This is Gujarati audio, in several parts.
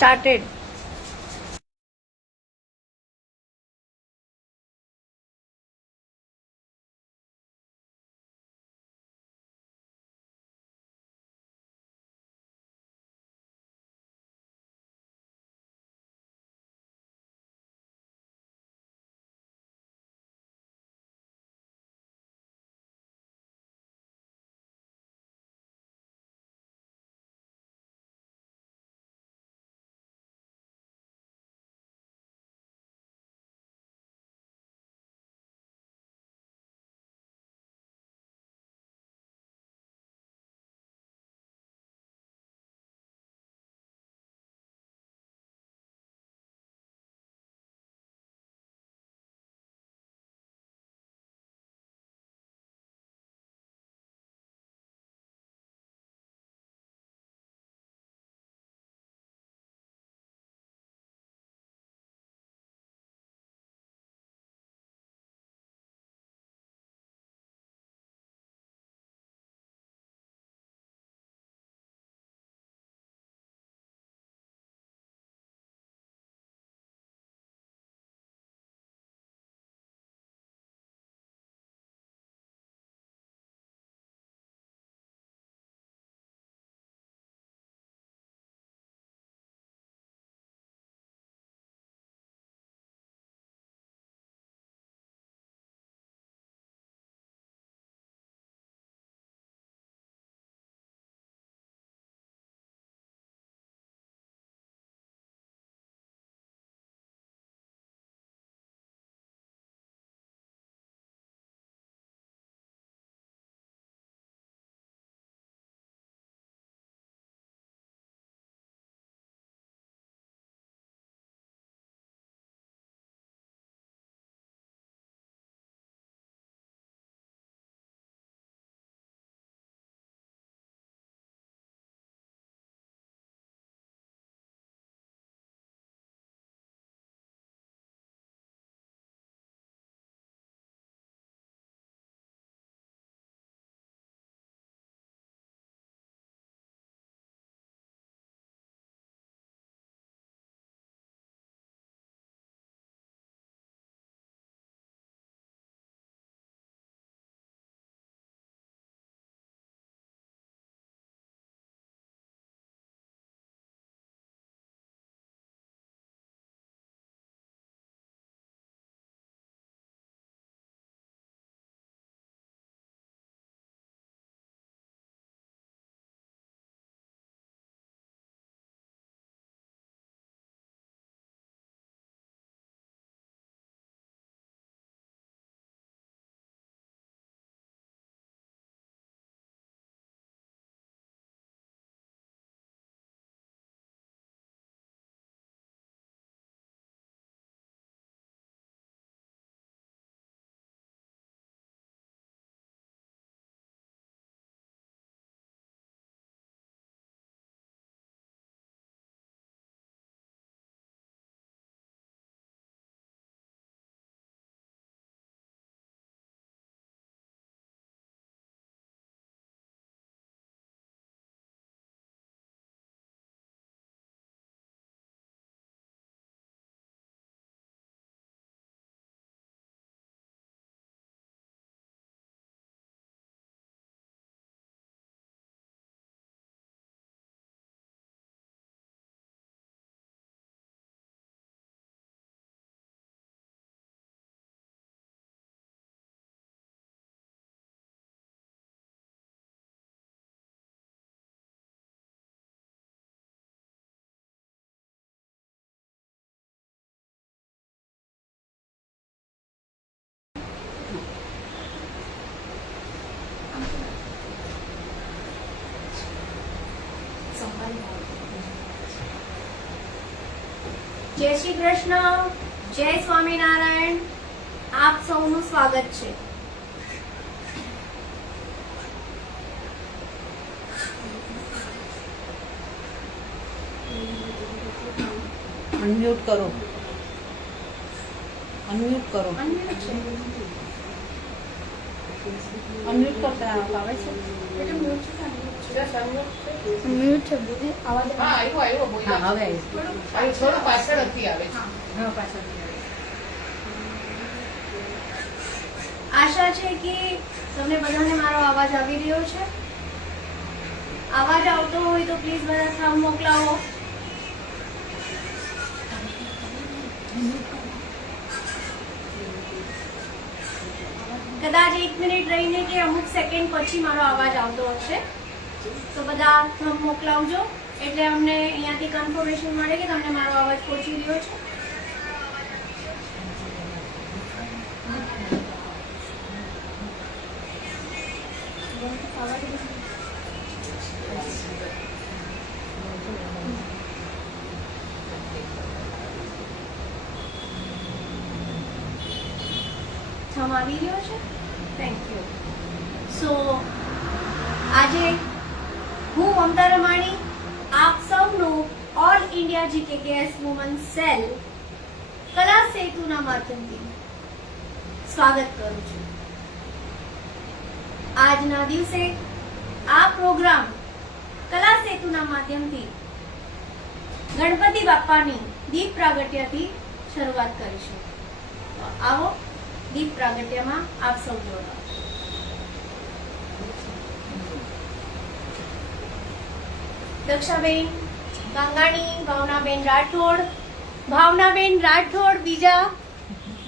started. જય શ્રી કૃષ્ણ, જય સ્વામિનારાયણ. આપ સૌનું સ્વાગત છે. અનમ્યુટ કરો, અનમ્યુટ કરો. અનમ્યુટ છે. અનમ્યુટ કરતા આવે છે. મ્યુટ છે દીદી આવાજ હા આવ્યો બોલ. હા હવે થોડું પાછળથી આવે છે. હા પાછળ આશા છે કે તમને બધાને મારો અવાજ આવી રહ્યો છે. અવાજ આવતો હોય તો પ્લીઝ બધા થંબ મોકલાવો. કદાચ 1 મિનિટ રહીને કે અમુક સેકન્ડ પછી મારો અવાજ આવતો હશે તો બધા થંબ મોકલાવજો એટલે અમને અહીંયાથી કન્ફર્મેશન મળે કે તમને મારો અવાજ પહોંચી રહ્યો છે. થંબ આવી રહ્યો છે. Thank you. સો આજે હું મમતા રમાણી આપ સૌનું all India GKKS woman cell કલા સેતુના માધ્યમથી સ્વાગત કરું છું. આજના દિવસે આ પ્રોગ્રામ કલા સેતુના માધ્યમથી ગણપતિ બાપ્પાની દીપ પ્રાગટ્યથી શરૂઆત કરીશું. તો આવો દીપ પ્રાગટ્યમાં આપ સૌ જોડાઓ. દક્ષાબેન ગંગાણી, ભાવનાબેન રાઠોડ બીજા,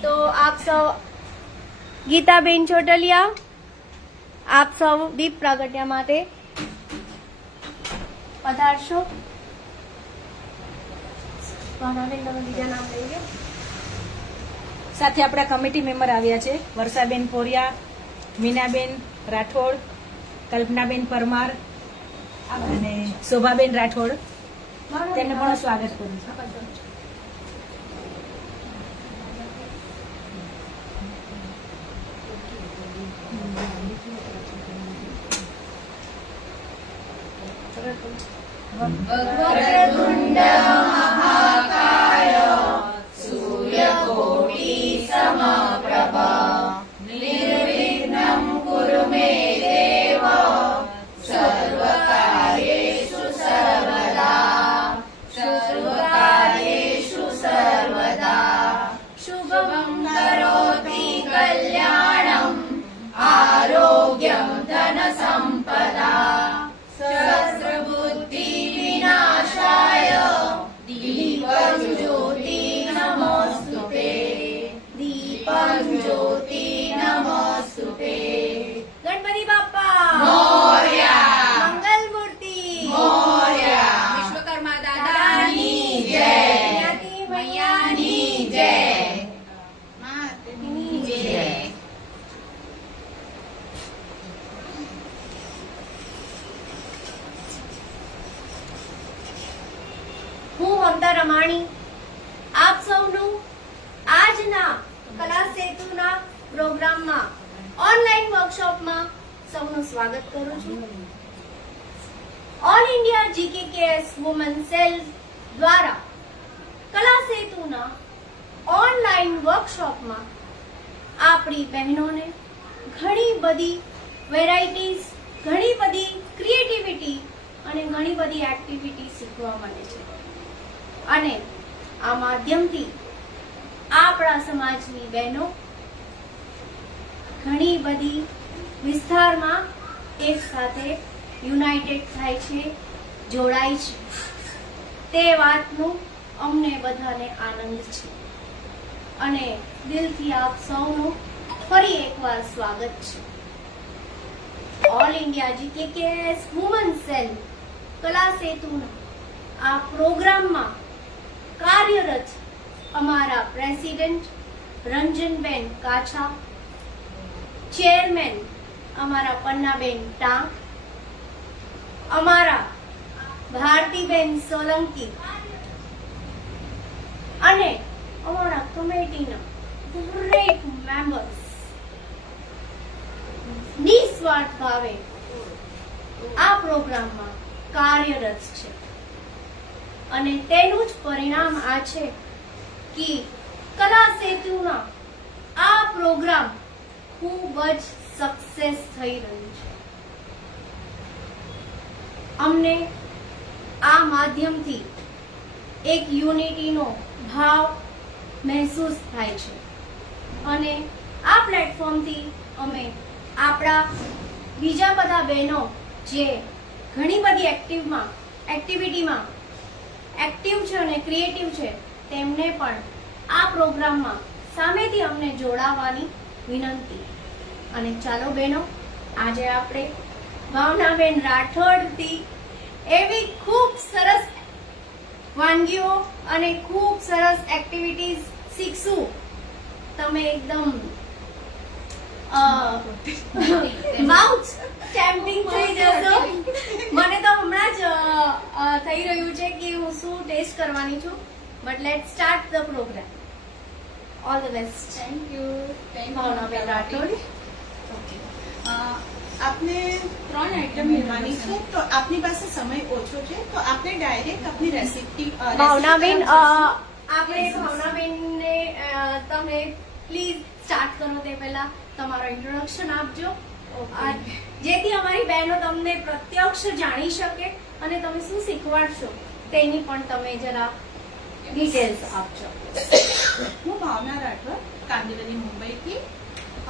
તો આપ સૌ ગીતાબેન ચોટલિયા, આપ સૌ દીપ પ્રાગટ્ય માટે પધારશો. ભાવનાબેન તમે બીજા નામ લઈ લો. સાથે આપણા કમિટી મેમ્બર આવ્યા છે વર્ષાબેન પોરિયા, મીનાબેન રાઠોડ, કલ્પનાબેન પરમાર અને શોભાબેન રાઠોડ. તેમને પણ સ્વાગત કરું છું. વક્રતુંડ મહાકાય સૂર્યકોટિ સમપ્રભા નિર્વિઘ્नं કુરુ મે દેવ સર્વકાર્યેષુ સર્વદા શુભં કરોતિ કલ્યાણં આરોગ્યં ધન સંપદા સહસ્રબુદ્ધિ વિનાશાય દીપં જ્યોતિ નમોસ્તુતે. ગણપતિ બાપ્પા મોરયા, મંગલ મૂર્તિ મોરયા, વિશ્વકર્મા દાદાની જય, જ્ઞાતિ મૈયાની જય, માતની જય. હું મમતા રમાણી આપ સૌનું આજના કલા સેતુના પ્રોગ્રામમાં ઓનલાઈન વર્કશોપમાં સૌનું સ્વાગત કરું છું. All India GKKS woman cell દ્વારા કલા સેતુના ઓનલાઈન વર્કશોપમાં આપણી બહેનોને ઘણી બધી વેરાયટીઝ, ઘણી બધી ક્રિએટિવિટી અને ઘણી બધી એક્ટિવિટી શીખવા મળે છે. અને આ માધ્યમથી આપણા સમાજની બહેનો ઘણી બધી વિસ્તારમાં એક સાથે યુનાઇટેડ થાય છે, જોડાય છે. તે વાતનું અમને બધાને આનંદ છે અને દિલથી આપ સૌનું ફરી એકવાર સ્વાગત છે. All India GKKS woman cell કલા સેતુના આ પ્રોગ્રામમાં કાર્યરત અમારા પ્રેસિડેન્ટ રંજનબેન કાછા, ચેરમેન અમારા પન્નાબેન ટાંક, અમારા ભારતીબેન સોલંકી અને અમારા કમિટીના દરેક મેમ્બર્સ નિસ્વાર્થ ભાવે આ પ્રોગ્રામમાં કાર્યરત છે અને તેનું જ પરિણામ આ છે કે કલા સેતુના આ પ્રોગ્રામ ખૂબ જ સક્સેસ થઈ રહ્યું છે. અમને આ માધ્યમથી એક યુનિટીનો ભાવ મહેસૂસ થાય છે અને આ પ્લેટફોર્મથી અમે આપણા બીજા બધા બહેનો જે ઘણી બધી એક્ટિવિટીમાં એક્ટિવ છે અને ક્રિએટિવ છે તેમને પણ આ પ્રોગ્રામમાં સામેથી અમને જોડાવાની વિનંતી. અને ચાલો બહેનો, આજે આપણે ભાવનાબેન રાઠોડથી એવી ખૂબ સરસ વાનગીઓ અને ખૂબ સરસ એક્ટિવિટીઝ શીખશું. તમે એકદમ માઉથ ટેમ્પિંગ થઈ જશો. મને તો હમણાં જ થઈ રહ્યું છે કે હું શું ટેસ્ટ કરવાની છું. But let start the program. All the best. Thank you Bhavnaben Rathod. આપને 3 આઈટમ લેવાની છે, તો આપની પાસે સમય ઓછો છે, તો આપણે ડાયરેક્ટ આપની રેસીપી ભાવનાબેન, આપણે ભાવનાબેનને તમે પ્લીઝ સ્ટાર્ટ કરો તે પહેલા તમારો ઇન્ટ્રોડક્શન આપજો, જેથી અમારી બહેનો તમને પ્રત્યક્ષ જાણી શકે અને તમે શું શીખવાડશો તેની પણ તમે જરા ડિટેલ્સ આપજો. હું ભાવના રાઠોડ, કાંદિવલી, મુંબઈથી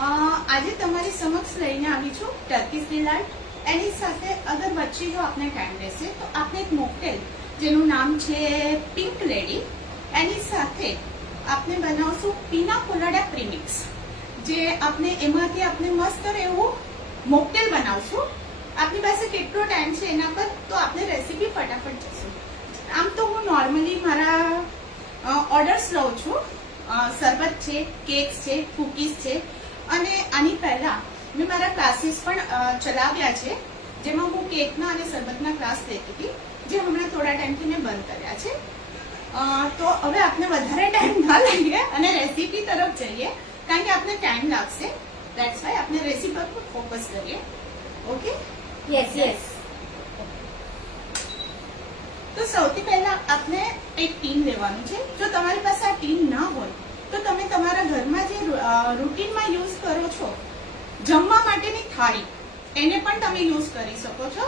આજે તમારી સમક્ષ લઈને આવી છું ટર્કીશ ડિલાઇટ. એની સાથે અગર વચ્ચે જો આપને ટાઈમ રહેશે તો આપણે એક મોકટેલ જેનું નામ છે પિંક લેડી, એની સાથે આપણે બનાવશું પીના કોલાડા પ્રીમિક્સ, જે આપણે એમાંથી આપણે મસ્ત એવું મોકટેલ બનાવશું. આપની પાસે કેટલો ટાઈમ છે એના પર, તો આપણે રેસીપી ફટાફટ જશું. આમ તો હું નોર્મલી મારા ઓર્ડર્સ લઉં છું. શરબત છે, કેક્સ છે, કુકીઝ છે, અને આની પહેલા મેં મારા ક્લાસીસ પણ ચલાવ્યા છે, જેમાં હું કેકના અને શરબતના ક્લાસ લેતી હતી, જે હમણાં થોડા ટાઈમથી મેં બંધ કર્યા છે. તો હવે આપણે વધારે ટાઈમ ના લઈએ અને રેસીપી તરફ જઈએ, કારણ કે આપણે ટાઈમ લાગશે. દેટ્સ વાય આપણે રેસીપી પર ફોકસ કરીએ. ઓકે? યસ. તો સૌથી પહેલા આપણે એક ટીન લેવાનું છે. જો તમારી પાસે આ ટીન ના હોય તો તમે તમારા ઘરમાં જે રૂટીનમાં યુઝ કરો છો જમવા માટેની થાળી, એને પણ તમે યુઝ કરી શકો છો.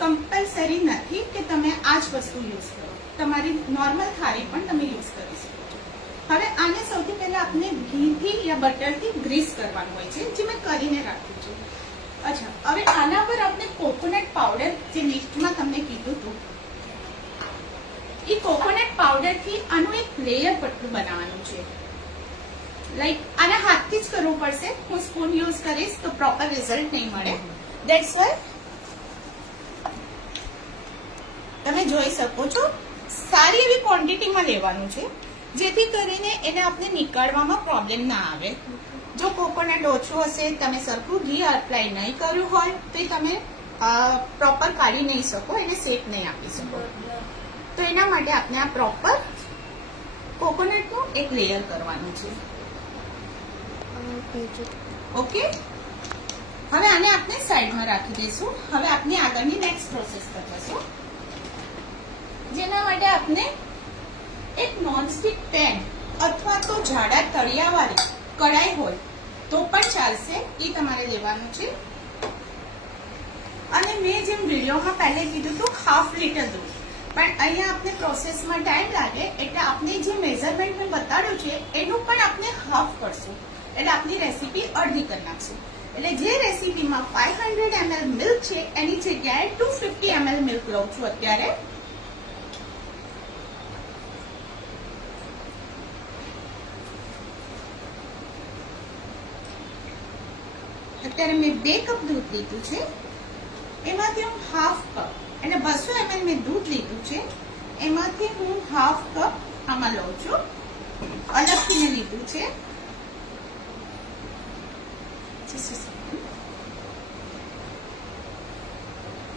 કમ્પલસરી નથી કે તમે આ જ વસ્તુ યુઝ કરો. તમારી નોર્મલ થાળી પણ તમે યુઝ કરી શકો છો. હવે આને સૌથી પહેલા આપણે ઘીથી યા બટરથી ગ્રીસ કરવાનું હોય છે, જે મેં કરીને રાખ્યું છે. અચ્છા, હવે આના પર આપણે કોકોનટ પાવડર, જે લિસ્ટમાં તમને કીધું હતું, એ કોકોનટ પાવડર થી આનું એક લેયર પટલું બનાવવાનું છે. લાઈક આને હાથથી જ કરવું પડશે. હું સ્પૂન યુઝ કરીશ તો પ્રોપર રિઝલ્ટ નહીં મળે. ધેટ્સ વાય તમે જોઈ શકો છો સારી એવી ક્વોન્ટિટીમાં લેવાનું છે, જેથી કરીને એને આપણે નીકાળવામાં પ્રોબ્લેમ ના આવે. જો કોકોનટ ઓછું હશે, તમે સરખું ઘી અપ્લાય નહીં કર્યું હોય તો તમે પ્રોપર કાઢી નહીં શકો, એને શેપ નહીં આપી શકો. તો એના માટે આપણે આ પ્રોપર કોકોનટનું એક લેયર કરવાનું છે. ઓકે, હવે આને આપણે સાઈડમાં રાખી દઈશું. હવે આપણે આગળની નેક્સ્ટ પ્રોસેસ પર જશું, જેના માટે આપણે એક નોનસ્ટિક પેન અથવા તો જાડા તળિયાવાળી કડાઈ હોય તો પણ ચાલશે, એ તમારે લેવાનું છે. અને મેં જેમ વિડીયોમાં પહેલે કીધું હતું, 1/2 લીટર દૂધ. પણ અહીંયા આપણે પ્રોસેસમાં ટાઈમ લાગે, એટલે આપણે જે મેઝરમેન્ટ મેં બતાડ્યું છે એનું પણ આપણે હાફ કરશું, એટલે આપણી રેસીપી અડધી કરી નાખશું. એટલે જે રેસીપીમાં 500 ml મિલ્ક છે એની જગ્યાએ 250 ml મિલ્ક લઉં છું અત્યારે. અત્યારે મેં 2 કપ દૂધ લીધું છે, એમાંથી હું હાફ કપ એટલે 200 ml મેં દૂધ લીધું છે, એમાંથી હું હાફ કપ આમાં લઉં છું. અલગથી મેં લીધું છે.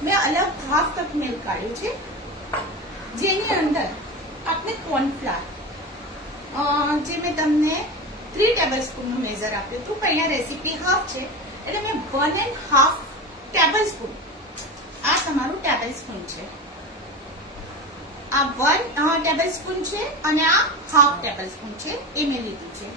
મેં અલગ હાફ કપ મિલ્ક કાઢ્યું છે, જેની અંદર આપણે કોર્નફ્લાવર, જે મેં તમને 3 ટેબલ સ્પૂન નું મેઝર આપ્યું હતું. પહેલા રેસીપી હાફ છે એટલે મેં 1.5 ટેબલ સ્પૂન, આ તમારું ટેબલ સ્પૂન છે, આ 1 ટેબલ સ્પૂન છે અને આ હાફ ટેબલ સ્પૂન છે, એ મેં લીધું છે.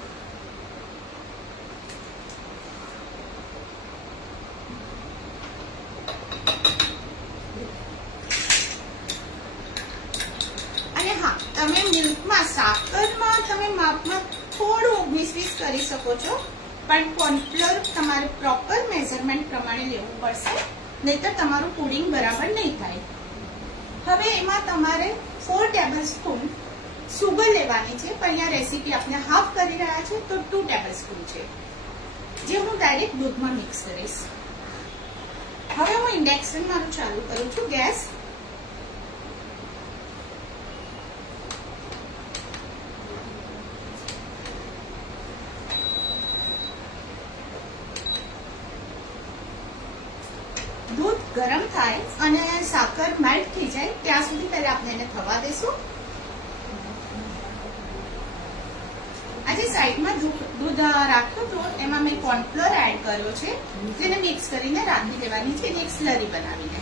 હા, તમે મિલ્કમાં સાકરમાં તમે માપમાં થોડું 19-20 કરી શકો છો, પણ કોર્નફ્લોર તમારે પ્રોપર મેઝરમેન્ટ પ્રમાણે લેવું પડશે, નહીતર તમારું પુડિંગ બરાબર નહીં થાય. હવે એમાં તમારે 4 ટેબલ સ્પૂન સુગર લેવાની છે, પણ અહીંયા રેસીપી આપણે હાફ કરી રહ્યા છે તો 2 ટેબલ સ્પૂન છે, જે હું ડાયરેક્ટ દૂધમાં મિક્સ કરીશ. હવે હું ઇન્ડક્શન મારું ચાલુ કરું છું ગેસ. દૂધ ગરમ થાય અને સાકર મેલ્ટ થઈ જાય ત્યાં સુધી પહેલા આપણે એને થવા દેશું. આજે સાઈડમાં દૂધ રાખ્યું હતું, એમાં મેં કોર્નફ્લોર એડ કર્યો છે, જેને મિક્સ કરીને રાખી દેવાની છે, એક સ્લરી બનાવીને.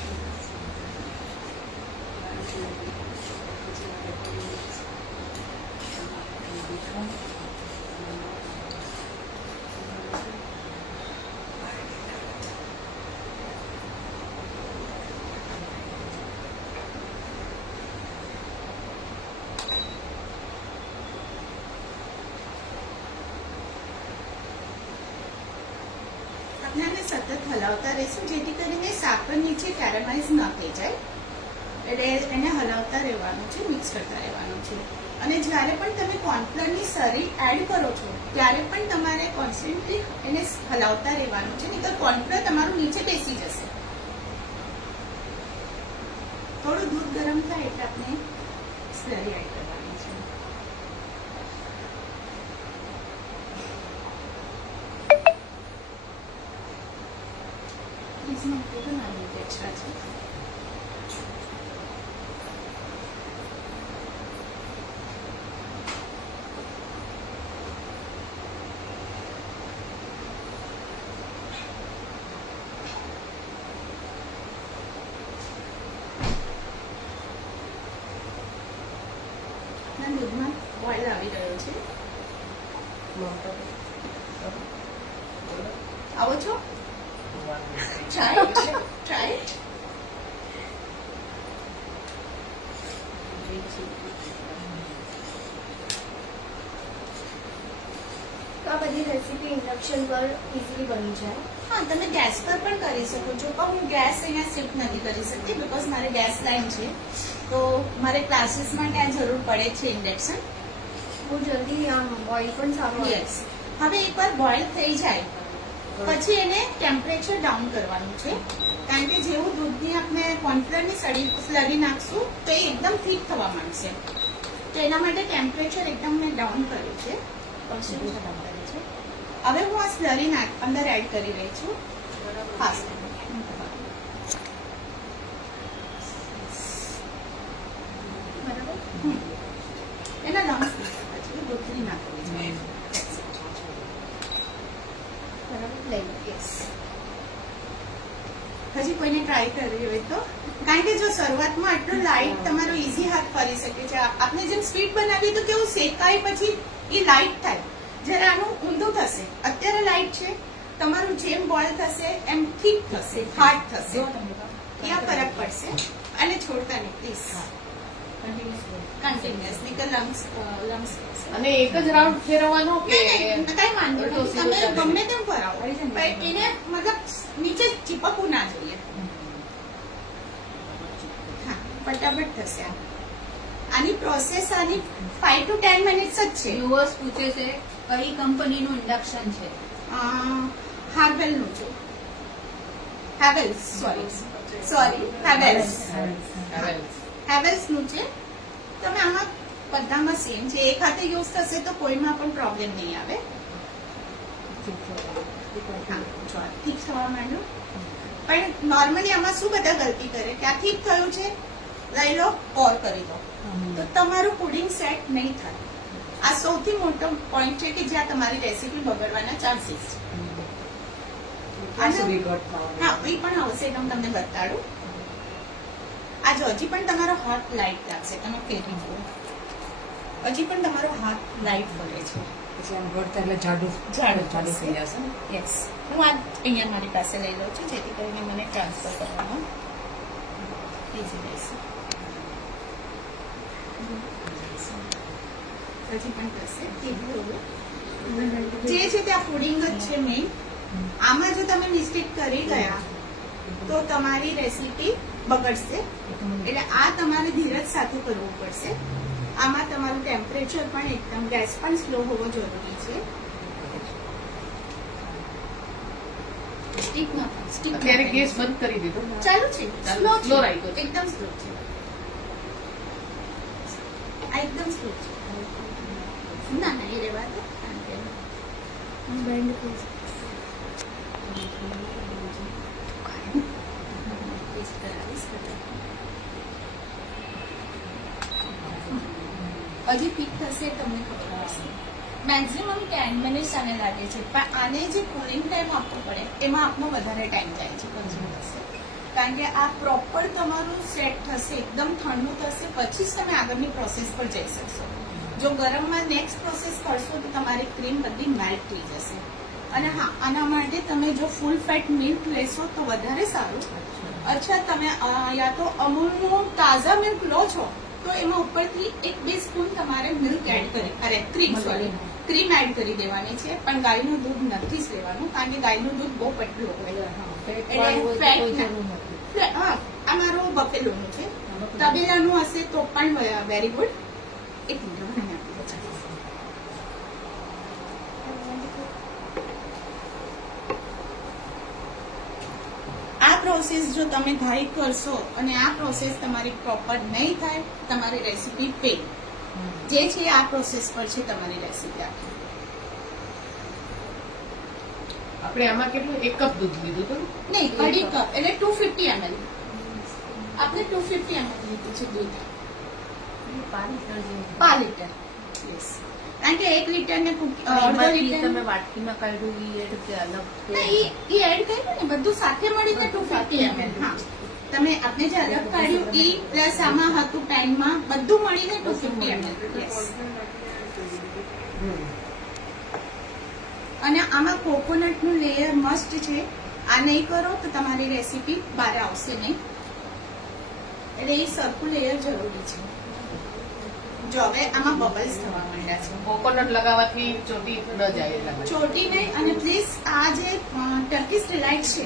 આપણે આને સતત હલાવતા રહીશું, જેથી કરીને સાકર નીચે કેરેમાઇઝ ન થઈ જાય. એટલે એને હલાવતા રહેવાનું છે, મિક્સ કરતા રહેવાનું છે. અને જ્યારે પણ તમે કોર્નફ્લોરની સરી એડ કરો છો ત્યારે પણ તમારે કોન્સ્ટન્ટલી એને હલાવતા રહેવાનું છે, નહીંતર કોર્નફ્લોર તમારું નીચે બેસી જશે. થોડું દૂધ ગરમ થાય એટલે આપણે સ્લરી એડ કરવાની છે. ફ્રીઝમાં મૂકી દો, નાની એક્સ્ટ્રા છે. દૂધમાં બોઇલ આવી રહ્યો છે. આવો છો? Try it. Try it. તો આ બધી રેસીપી ઇન્ડક્શન પર ઇઝીલી બની જાય. હા, તમે ગેસ પર પણ કરી શકો છો, પણ હું ગેસ અહીંયા શિફ્ટ નથી કરી શકતી, બીકોઝ મારે ગેસ લાઈન છે, તો મારે ક્લાસીસમાં ત્યાં જરૂર પડે છે ઇન્ડક્શન. બહુ જલ્દી આમ બોઇલ પણ સારું આવે. યસ. હવે એકવાર બોઇલ થઈ જાય પછી એને ટેમ્પરેચર ડાઉન કરવાનું છે, કારણ કે જેવું દૂધની આપણે કોર્નફ્લોરની સ્લરી નાખશું તો એ એકદમ થીક થવા માંડશે. તો એના માટે ટેમ્પરેચર એકદમ મેં ડાઉન કર્યું છે. હવે હું આ સ્લરી અંદર એડ કરી રહી છું. ફાસ્ટ બરાબર. એના લમ્સ દૂધની નાખવી છે. બરાબર લઈ યસ. હજી કોઈને ટ્રાય કરવી હોય તો, કારણ કે જો શરૂઆતમાં આટલું લાઇટ તમારો ઇઝી હાથ ફરી શકે છે. આપણે જેમ સ્વીટ બનાવીએ તો કેવું શેકાય પછી એ લાઇટ થાય, જ્યારે આનું ઊંધું થશે. અત્યારે લાઇટ છે, તમારું જેમ બોઇલ થશે એમ ઠીક થશે, હાર્ડ થશે, ત્યાં ફરક પડશે. અને છોડતા નહીં પ્લીઝ, કન્ટિન્યુઅસ નીકળ લમ્સ અને એક જ રાઉન્ડ ફેરવવાનો કે કઈ વાંધો નથી, તમે ગમે તેમ ફરાવો, પણ એને મતલબ નીચે ચીપકવું ના જોઈએ. હા, ફટાફટ થશે. આની પ્રોસેસ આની 5 to 10 મિનિટ્સ જ છે. વ્યુઅર્સ પૂછે છે કઈ કંપનીનું ઇન્ડક્શન છે? હાર્વેલનું છે. હેવેલ્સ, સોરી હેવેલ્સ. હેવેલ્સનું છે. તમે આમાં બધામાં સેમ છે, એક હાથે યુઝ થશે તો કોઈમાં પણ પ્રોબ્લેમ નહીં આવે. હા, ઠીક થવા માંડ્યું. પણ નોર્મલી આમાં શું બધા ગલતી કરે કે આ ઠીક થયું છે, લઈ લો, પોર કરી દો, તો તમારું પુડિંગ સેટ નહીં થાય. આ સૌથી મોટો પોઈન્ટ છે કે જ્યાં તમારી રેસીપી બગડવાના ચાન્સીસ છે. હા, એ પણ આવશે, હું તમને બતાડું. આ જો હજી પણ તમારો હાથ લાઈટ લાગશે, તમે ફેરવી જુઓ, હજી પણ તમારો હાથ લાઈટ ફરે છે. જાડું થઈ જશે. યસ, હું આ અહીંયા મારી પાસે લઈ લઉં છું, જેથી કરીને મને ટ્રાન્સફર કરવામાં ઇઝી રહેશે. હજી પણ થશે જે છે ત્યાં પુડિંગ જ છે મેઇન. આમાં જો તમે મિસ્ટેક કરી ગયા તો તમારી રેસીપી બગડશે. એટલે આ તમારે ધીરજ સાથે કરવું પડશે. આમાં તમારું ટેમ્પરેચર પણ એકદમ ગેસ પણ સ્લો હોવો જરૂરી છે. સ્ટીક અત્યારે ગેસ બંધ કરી દીધો. ચાલુ છે, ચાલુ, સ્લો slow રાખ્યો છે. એકદમ સ્લો છે. આ એકદમ સ્લો છે. ના ના એ રેવા દો. હજી પીક થશે તમને ખબર પડશે. મેક્સિમમ 10 મિનિટ્સ આને લાગે છે, પણ આને જે કુલિંગ ટાઈમ આપવો પડે એમાં આપનો વધારે ટાઈમ જાય છે, કન્ઝ્યુમ થશે. કારણ કે આ પ્રોપર તમારું સેટ થશે, એકદમ ઠંડુ થશે, પછી જ તમે આગળની પ્રોસેસ પર જઈ શકશો. જો ગરમમાં નેક્સ્ટ પ્રોસેસ કરશો તો તમારી ક્રીમ બધી મેલ્ટ થઈ જશે. અને હા, આના માટે તમે જો ફૂલ ફેટ મિલ્ક લેશો તો વધારે સારું. અચ્છા, તમે યા તો અમૂલનું તાજા મિલ્ક લો છો તો એમાં ઉપરથી 1-2 સ્પૂન તમારે મિલ્ક એડ કરી, અરે ક્રીમ એડ કરી દેવાની છે. પણ ગાયનું દૂધ નથી જ લેવાનું, કારણ કે ગાયનું દૂધ બહુ પતલું હોય. હા, આ મારું બફેલોનું છે. તબેલાનું હશે તો પણ વેરી ગુડ. એક મિનિટ મને આપી દો. આ પ્રોસેસ જો તમે ઘાઈ કરશો અને આ પ્રોસેસ તમારી પ્રોપર નહીં થાય, તમારી રેસીપી ફેલ. જે છે આ પ્રોસેસ પર છે તમારી રેસીપી આખી. આપણે આમાં કેટલું 1 કપ દૂધ લીધું હતું? નહીં, અઢી કપ એટલે 250 ml. આપણે 250 ml લીધું છે દૂધ. 5 લીટર. યસ. કારણ કે 1 લીટર ને અડધો લીટર તમે વાટકીમાં કાઢ્યું ઈ એડ કે અલગ ના, ઈ એડ કર્યું ને બધું સાથે મળીને 250 ml. હા, તમે આપણે જે અલગ કાઢ્યું ઈ પ્લસ આમાં હતું પેનમાં, બધું મળીને 250 ml. યસ. અને આમાં કોકોનટનું લેયર મસ્ટ છે. આ નહીં કરો તો તમારી રેસીપી બહાર આવશે નહીં. એટલે એ સરખું લેયર જરૂરી છે. જો હવે આમાં બબલ્સ થવા માંડ્યા છે. કોકોનટ લગાવવાથી ચોટી ન જાય એટલા માટે. ચોટી નહીં. અને પ્લીઝ આ જે ટર્કીશ ડિલાઇટ છે,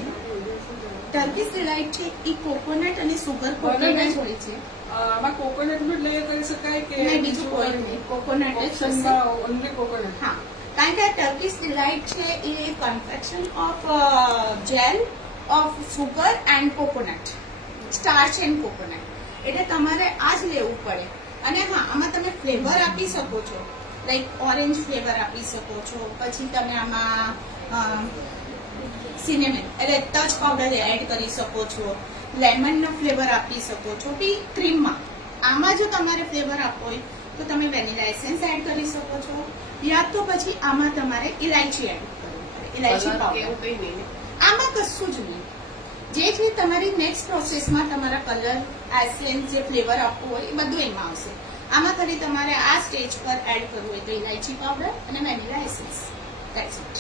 ટર્કીશ ડિલાઇટ છે એ કોકોનટ અને સુગર કોકોનટ હોય છે. આમાં કોકોનટ નું લેયર કરી શકાય કે નહીં, બીજું કોઈ નહીં, કોકોનટ જ થશે. Only coconut. હા, કારણ કે આ ટર્કીશ ડિલાઇટ છે એ confection of gel of sugar and coconut, starch and coconut. એટલે તમારે આ જ લેવું પડે. અને હા, આમાં તમે ફ્લેવર આપી શકો છો, લાઈક ઓરેન્જ ફ્લેવર આપી શકો છો. પછી તમે આમાં સિનેમન એટલે ટચ પાવડર એડ કરી શકો છો, લેમનનો ફ્લેવર આપી શકો છો. બી ક્રીમમાં આમાં જો તમારે ફ્લેવર આપવો હોય તો તમે વેનીલા એસેન્સ એડ કરી શકો છો, યા તો પછી આમાં તમારે ઇલાયચી એડ કરવી પડે, ઇલાયચી કલર કે પાવડર. એવું કંઈ નહીં ને? આમાં કશું જ નહીં. જે છે તમારી નેક્સ્ટ પ્રોસેસમાં તમારા કલર, એસેન્સ, જે ફ્લેવર આપવું હોય એ બધું એમાં આવશે. આમાં ખાલી તમારે આ સ્ટેજ પર એડ કરવું હોય તો ઇલાયચી પાવડર અને વેનીલા એસેન્સ, ધેટ્સ ઇટ.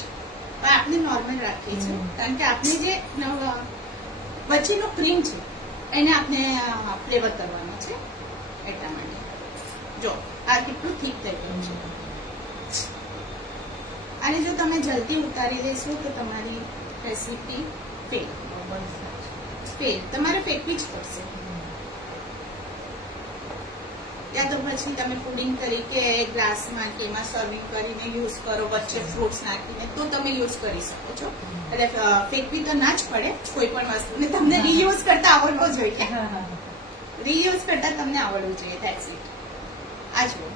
પણ આપણે નોર્મલ રાખીએ છીએ કારણ કે આપણે જે વચ્ચેનો ક્રીમ છે એને આપણે ફ્લેવર કરવાનો છે, એટલા માટે. જો આ કેટલું ઠીક થઈ ગયું છે. અને જો તમે જલ્દી ઉતારી લેશો તો તમારી રેસીપી ફેલ. તમારે ફેંકવી જ પડશે. યા તો પછી તમે પુડિંગ તરીકે ગ્લાસમાં કે એમાં સર્વિંગ કરીને યુઝ કરો, વચ્ચે ફ્રૂટ્સ નાખીને, તો તમે યુઝ કરી શકો છો. એટલે ફેંકવી તો ના જ પડે કોઈ પણ વસ્તુને. તમને રીયુઝ કરતા આવડવો જોઈએ. રીયુઝ કરતા તમને આવડવું જોઈએ. That's it. આ જુઓ.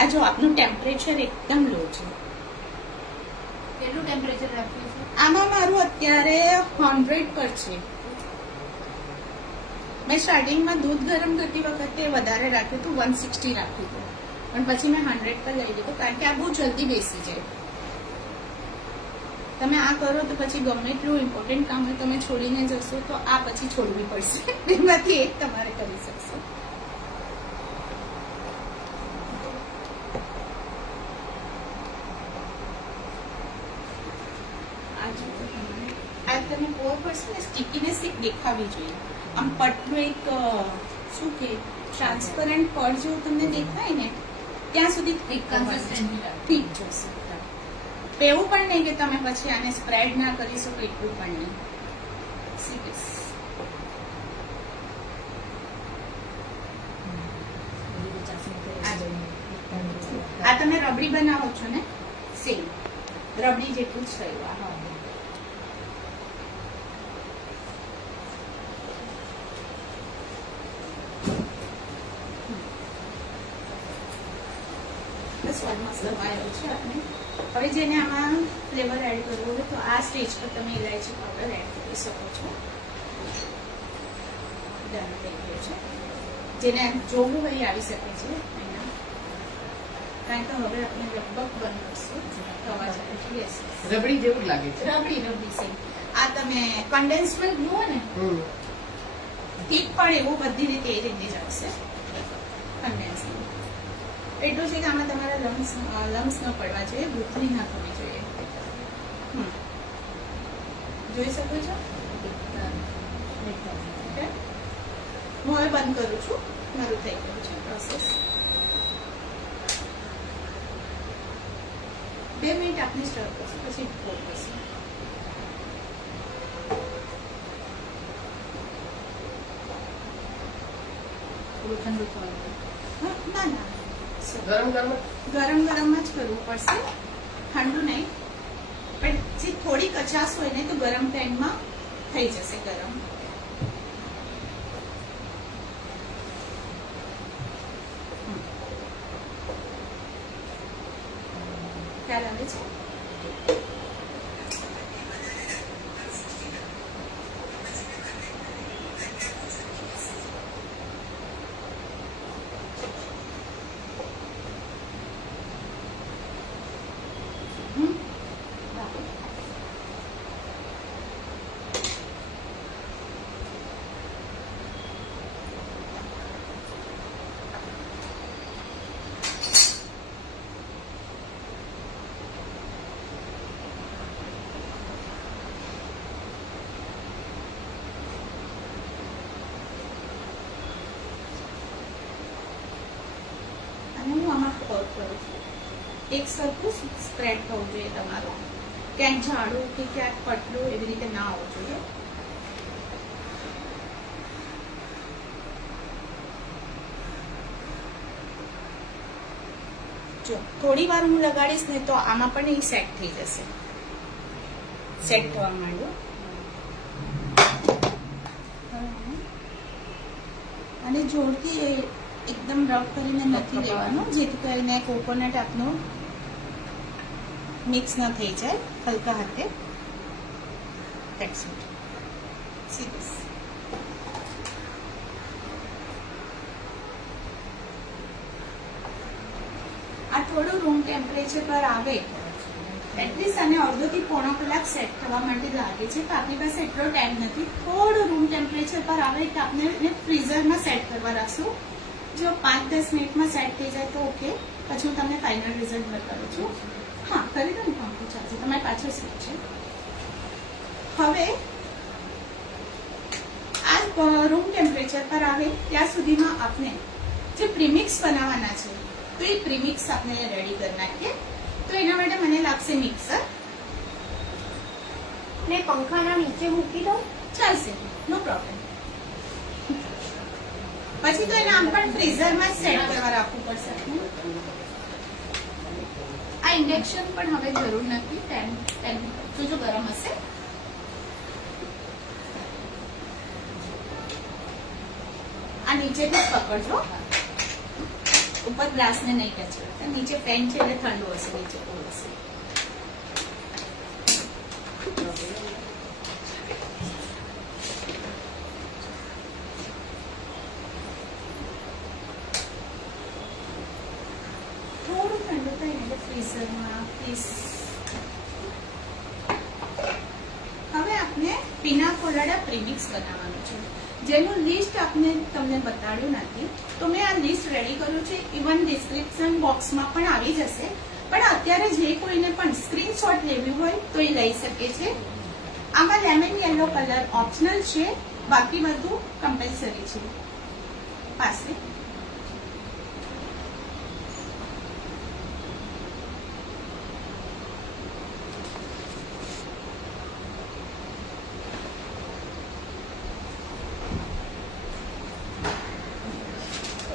આ જો આપનું ટેમ્પરેચર એકદમ લો છે. કેટલું ટેમ્પરેચર રાખ્યું છે? આમાં મારું અત્યારે 100 પર છે. મેં સ્ટાર્ટિંગમાં દૂધ ગરમ કરતી વખતે વધારે રાખ્યું હતું, 160 રાખ્યું હતું, પણ પછી મેં 100 પર લઈ લીધું કારણ કે આ બહુ જલ્દી બેસી જાય. તમે આ કરો તો પછી ગમે એટલું ઇમ્પોર્ટન્ટ કામ હોય તમે છોડીને જશો તો આ પછી છોડવી પડશે. એમાંથી એક તમારે કરી શકશો. આ તમે 4% છે ને સ્ટીકીનેસ એક દેખાવી જોઈએ. આમ પટનું એક શું કે ટ્રાન્સપરન્ટ પડ જેવું તમને દેખાય ને ત્યાં સુધી એક consistency ઠીક જશે. એવું પણ નહીં કે તમે પછી આને સ્પ્રેડ ના કરી શકો, એટલું પણ નહીં. સીરીયસ. આ તમે રબડી બનાવો છો ને, સેમ રબડી જેટલું જ થયું આ. બસ ઓલમોસ્ટ સમાયેલો છે આપણે. હવે જેને આમાં ફ્લેવર એડ કરવો હોય તો આ સ્ટેજ પર તમે ઇલાયચી પાવડર એડ કરી શકો છો. ડન થઈ ગયો છે. જેને જોવું હોય એ આવી શકે છે અહીંયા. કારણ કે હવે આપણે લગભગ બંધ કરશું. અવાજ આવે છે. યસ, રબડી જેવું જ લાગે છે. રબડી સેમ. આ તમે કન્ડેન્સ મિલ્ક જુઓ ને, ઠીક પણ એવું બધી રીતે એ રીતે જ આવશે. કન્ડેન્સ મિલ્ક એટલું છે કે આમાં તમારા લંગ્સ ન પડવા જોઈએ, ભૂખરી ના થવી જોઈએ. જોઈ શકો છો. Okay? હું હવે બંધ કરું છું. મારું થઈ ગયું છે પ્રોસેસ. 2 મિનિટ આપણે સ્ટર કરશું, પછી પોપ કરશું. થોડું ઠંડુ થવા દો. ના ના, ગરમ ગરમ ગરમ ગરમમાં જ કરવું પડશે, ઠંડુ નહીં. પણ જે થોડી કચાશ હોય ને તો ગરમ પેનમાં થઈ જશે ગરમ. ખ્યાલ આવે છે? અને હું આમાં પોર કરું છું. એક સરખું સ્પ્રેડ થવું જોઈએ તમારું. ક્યાંક જાડું કે ક્યાંક પતલું એવી રીતે ના આવવું જોઈએ. જો થોડી વાર હું લગાડીશ ને તો આમાં પણ એ સેટ થઈ જશે. સેટ થવા માંડ્યું. અને જોરથી એકદમ રફ કરીને નથી લેવાનું, જેથી કરીને કોકોનટ આપનું મિક્સ ન થઈ જાય. હલકા હાથે. That's it. See this. આ થોડું રૂમ ટેમ્પરેચર પર આવે એટલીસ્ટ આને અડધોથી પોણો કલાક સેટ થવા માટે લાગે છે. તો આપણી પાસે એટલો ટાઈમ નથી. થોડું રૂમ ટેમ્પરેચર પર આવે કે આપણે એને ફ્રીઝરમાં સેટ કરવા રાખશું. જો 5-10 મિનિટમાં સેટ થઈ જાય તો ઓકે. પછી હું તમને ફાઇનલ રિઝલ્ટ બતાવું છું. હા, કરી દો ને પંખો ચાલશે. તમારી પાછળ સ્વિચ છે. હવે આ રૂમ ટેમ્પરેચર પર આવે ત્યાં સુધીમાં આપણે જે પ્રીમિક્સ બનાવવાના છે તો એ પ્રીમિક્સ આપણે રેડી કરી નાખીએ. તો એના માટે મને લાગશે મિક્સર. ને પંખાના નીચે મૂકી દો, ચાલશે, નો પ્રોબ્લેમ. પછી તો એને આમ પણ ફ્રીઝરમાં જ સેટ કરવા રાખવું પડશે. આ ઇન્ડક્શન પણ હવે જરૂર નથી. 10 જો ગરમ હશે. આ નીચેથી જ પકડજો, ઉપર ગ્લાસને નહીં ટચ કરતા. નીચે ફેન છે એટલે ઠંડુ હશે, નીચે કોલ્ડ હશે. થોડું ઠંડુ થાય ને એટલે ફ્રીઝરમાં પ્લીઝ. હવે આપણે પીના કોલાડા પ્રીમિક્સ બનાવવાનું છે, જેનું લિસ્ટ આપણે તમને બતાડ્યું નથી. તો મેં આ લિસ્ટ રેડી કર્યું છે. ઇવન ડિસ્ક્રિપ્શન બોક્સમાં પણ આવી જશે. પણ અત્યારે જે કોઈને પણ સ્ક્રીનશોટ લેવી હોય તો એ લઈ શકે છે. આમાં લેમન યેલો કલર ઓપ્શનલ છે, બાકી બધું કમ્પલસરી છે. પાસે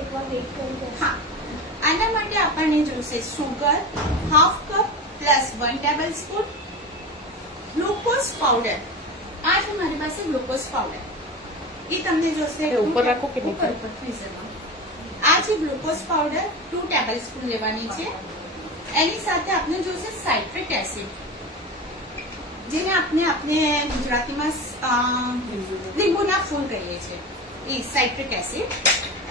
એકવાર વેઇટ કરી હા, આના માટે આપણને જોશે sugar half cup plus 1 table spoon, glucose powder. આ છે મારી પાસે ગ્લુકોઝ પાવડર, એ તમને જોશે એ ઉપર રાખો કે નીચે? ઉપર ફ્રીઝરમાં. આ છે ગ્લુકોઝ પાવડર 2 ટેબલ સ્પૂન લેવાની છે. એની સાથે આપણે જોશે સાઇટ્રિક એસિડ, જેને આપણે ગુજરાતીમાં લીંબુના ફૂલ કહીએ છીએ, એ સાઇટ્રિક એસિડ.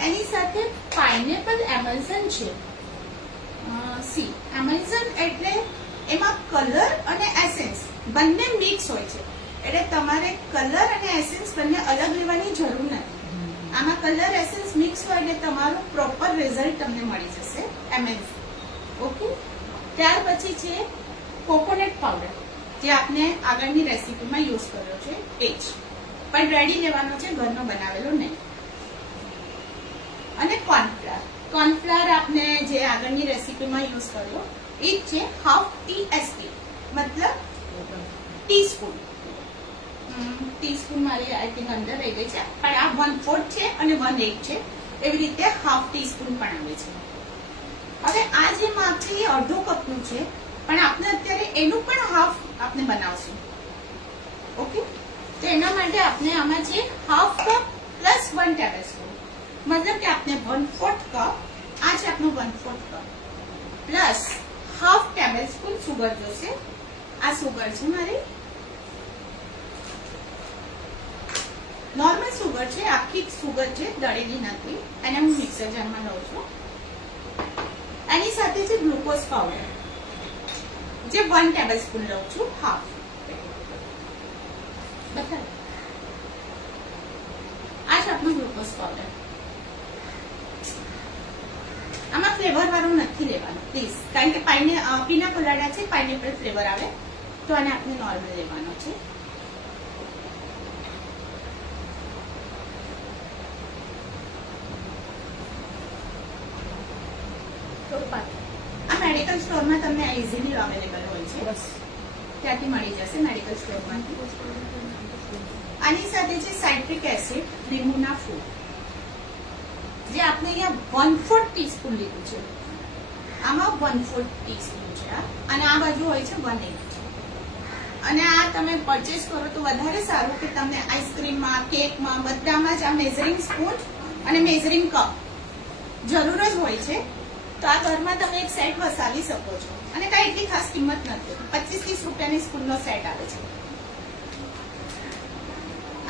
એની સાથે પાઇનેપલ એમલ્સન છે. સી એમલ્સન એટલે એમાં કલર અને એસેન્સ બંને મિક્સ હોય છે, એટલે તમારે કલર અને એસેન્સ બંને અલગ લેવાની જરૂર નથી. આમાં કલર એસેન્સ મિક્સ હોય એટલે તમારું પ્રોપર રિઝલ્ટ તમને મળી જશે. એમએલસન. ઓકે. ત્યાર પછી છે કોકોનટ પાવડર, જે આપણે આગળની રેસીપીમાં યુઝ કર્યો છે એ જ, પણ રેડી લેવાનો છે, ઘરનો બનાવેલો નહીં. અને કોર્નફ્લાવર. કોર્નફ્લાવર આપણે જે આગળની રેસીપીમાં યુઝ કર્યો એ જ છે, હાફ ટીએસપી, મતલબ ટીસ્પૂન. ટીસ્પૂન મારી આઈ થિંક અંદર રહી ગઈ છે, પણ આ 1/4 છે અને 1/8 છે, એવી રીતે હાફ ટીસ્પૂન પણ આવે છે. હવે આ જે માપ છે એ અડધો કપનું છે, પણ આપણે અત્યારે એનું પણ હાફ આપણે બનાવશું. ઓકે. તો એના માટે આપણે આમાં છે half cup plus 1 table spoon, મતલબ કે આપણે 1/4 કપ, આ છે આપણું 1/4 cup plus half table spoon sugar જોશે. આ સુગર છે મારી નોર્મલ સુગર છે, આખી સુગર છે, દળેલી નથી. એને હું મિક્સર જારમાં લઉં છું. એની સાથે છે ગ્લુકોઝ પાવડર, જે 1 ટેબલ સ્પૂન લઉં છું, હાફ. બતાવો. આ છે આપણું ગ્લુકોઝ પાવડર. આમાં ફ્લેવર વાળું નથી લેવાનું પ્લીઝ, કારણ કે પીના કોલાડા છે, પાઇનેપલ ફ્લેવર આવે, તો આને આપણે નોર્મલ લેવાનો છે. આ મેડિકલ સ્ટોરમાં તમને ઇઝીલી અવેલેબલ હોય છે, ત્યાંથી મળી જશે મેડિકલ સ્ટોરમાંથી. આની સાથે છે સાઇટ્રિક એસિડ, લીંબુના ફૂલ, જે આપણે અહીંયા 1/4 ટીસ્પૂન લીધું છે. આમાં 1/4 ટીસ્પૂન છે અને આ બાજુ હોય છે 1/8. અને આ તમે પરચેસ કરો તો વધારે સારું, કે તમને આઈસ્ક્રીમમાં, કેકમાં, બધામાં જ આ મેઝરિંગ સ્પૂન અને મેઝરિંગ કપ જરૂર જ હોય છે. તો આ ઘરમાં તમે એક સેટ વસાવી શકો છો, અને કાંઈ એટલી ખાસ કિંમત નથી, 25-30 રૂપિયાની સ્પૂનનો સેટ આવે છે.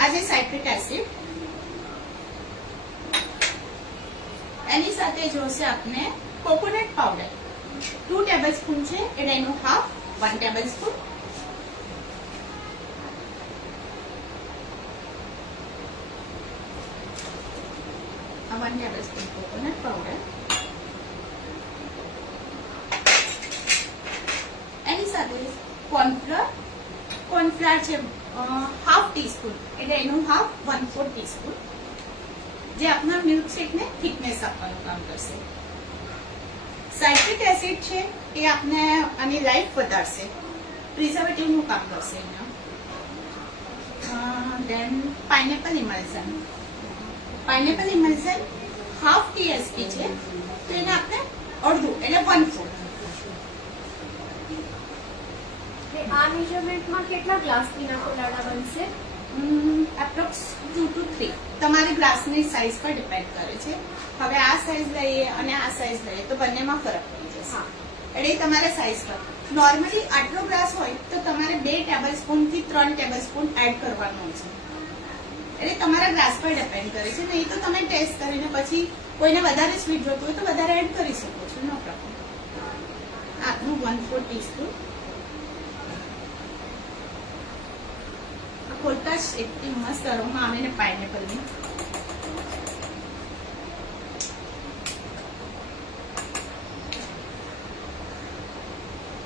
આ છે સાઇટ્રિક એસિડ. એની સાથે જોશે આપણે કોકોનટ પાવડર 2 ટેબલ સ્પૂન છે, એટલે એનું હાફ 1 ટેબલ સ્પૂન. આ 1 ટેબલ સ્પૂન કોકોનટ પાવડર. એની સાથે કોર્નફ્લાવર. કોર્નફ્લાવર છે હાફ ટીસ્પૂન, એટલે એનું હાફ 1/4 ટીસ્પૂન, જે આપણા મિલ્કશેકને થિકનેસ આપવાનું કામ કરશે. સાઇટ્રિક એસિડ છે એ આપણે આની લાઈફ વધારશે, પ્રિઝર્વેટિવનું કામ કરશે એના. Then pineapple emulsion. Pineapple emulsion half TSP છે, તો એને આપણે અડધું એટલે 1/4. આ મેજરમેન્ટમાં કેટલા ગ્લાસ પીના કોલાડા બનશે? એપ્રોક્સ 2 to 3 તમારી ગ્લાસની સાઇઝ પર ડિપેન્ડ કરે છે. હવે આ સાઇઝ લઈએ અને આ સાઇઝ લઈએ તો બંનેમાં ફરક પડી જશે, એટલે તમારે સાઇઝ પર. નોર્મલી આટલો ગ્લાસ હોય તો તમારે 2 ટેબલ સ્પૂન થી 3 ટેબલ સ્પૂન એડ કરવાનું છે, એટલે તમારા ગ્લાસ પર ડિપેન્ડ કરે છે. નહીં તો તમે ટેસ્ટ કરીને પછી કોઈને વધારે સ્વીટ જોતું હોય તો વધારે એડ કરી શકો છો, નો પ્રોબ્લેમ. આટલું 1/4 ટીસ્પૂન. ખોલતા જ એટલી મસ્ત અરોમા આવે ને પાઇનેપલની.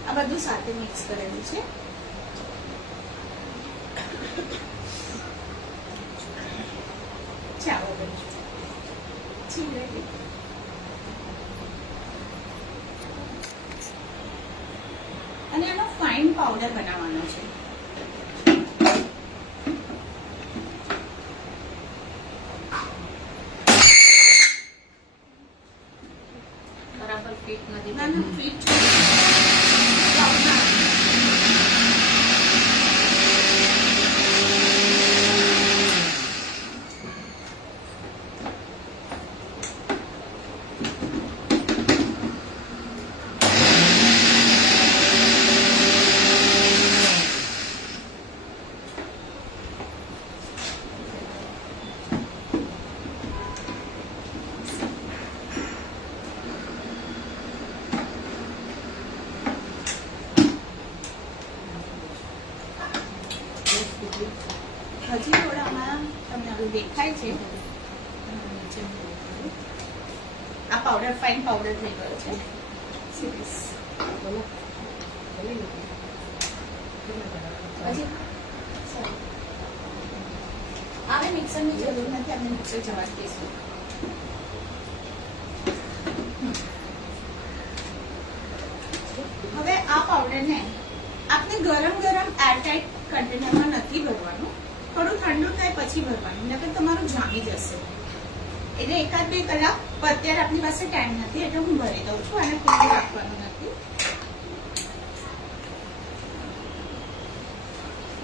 આ બધું સાથે મિક્સ કરેલું છે. અને એનો ફાઇન પાવડર બનાવવાનો છે. બરાબર ફિટ નથી ના ના ફીટ પાવડર હજી થોડામાં તમને હવે દેખાય છે. આ પાવડર ફાઇન પાવડર થઈ ગયો છે. Serious. હજી sorry. હવે મિક્સરની જરૂર નથી, આપણે મિક્સર જવા દઈશું. હવે આ પાવડરને આપણે ગરમ ગરમ એરટાઇટ કન્ટેનરમાં નથી ભરવાનું, થોડું ઠંડુ થાય પછી ભરવાનું, નકર તમારું જામી જશે. એટલે 1-2 કલાક અત્યારે આપણી પાસે ટાઈમ નથી એટલે હું ભરી દઉં છું. આને ખુલ્લું રાખવાનું નથી.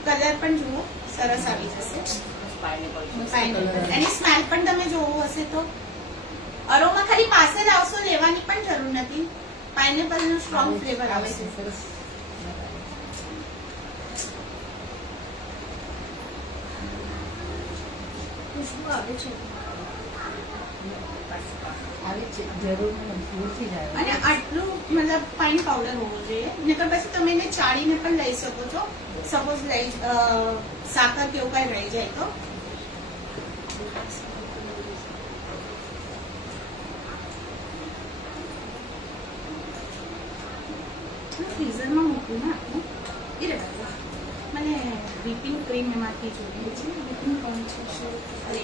કલર પણ જુઓ સરસ આવી જશે. પાઇનેપલ. એની સ્મેલ પણ તમે જોવું હશે તો અરોમા ખાલી પાસે લાવશો, લેવાની પણ જરૂર નથી. પાઇનેપલ નો સ્ટ્રોંગ ફ્લેવર આવે છે. ખુશ્બુ આવે છે. આવી છે જરૂર નથી જાય. અને આટલું મતલબ ફાઇન પાવડર હોવો જોઈએ, નકર પછી તમે એને ચાળીને પણ લઈ શકો છો. સપોઝ સાકર કેવું કઈ રહી જાય તો ફ્રીઝરમાં મૂકવું ના આપું. એ રહેવા મને વ્હીપિંગ ક્રીમ એમાંથી જોઈએ છે. વ્હીપિંગ કોણ છે? અરે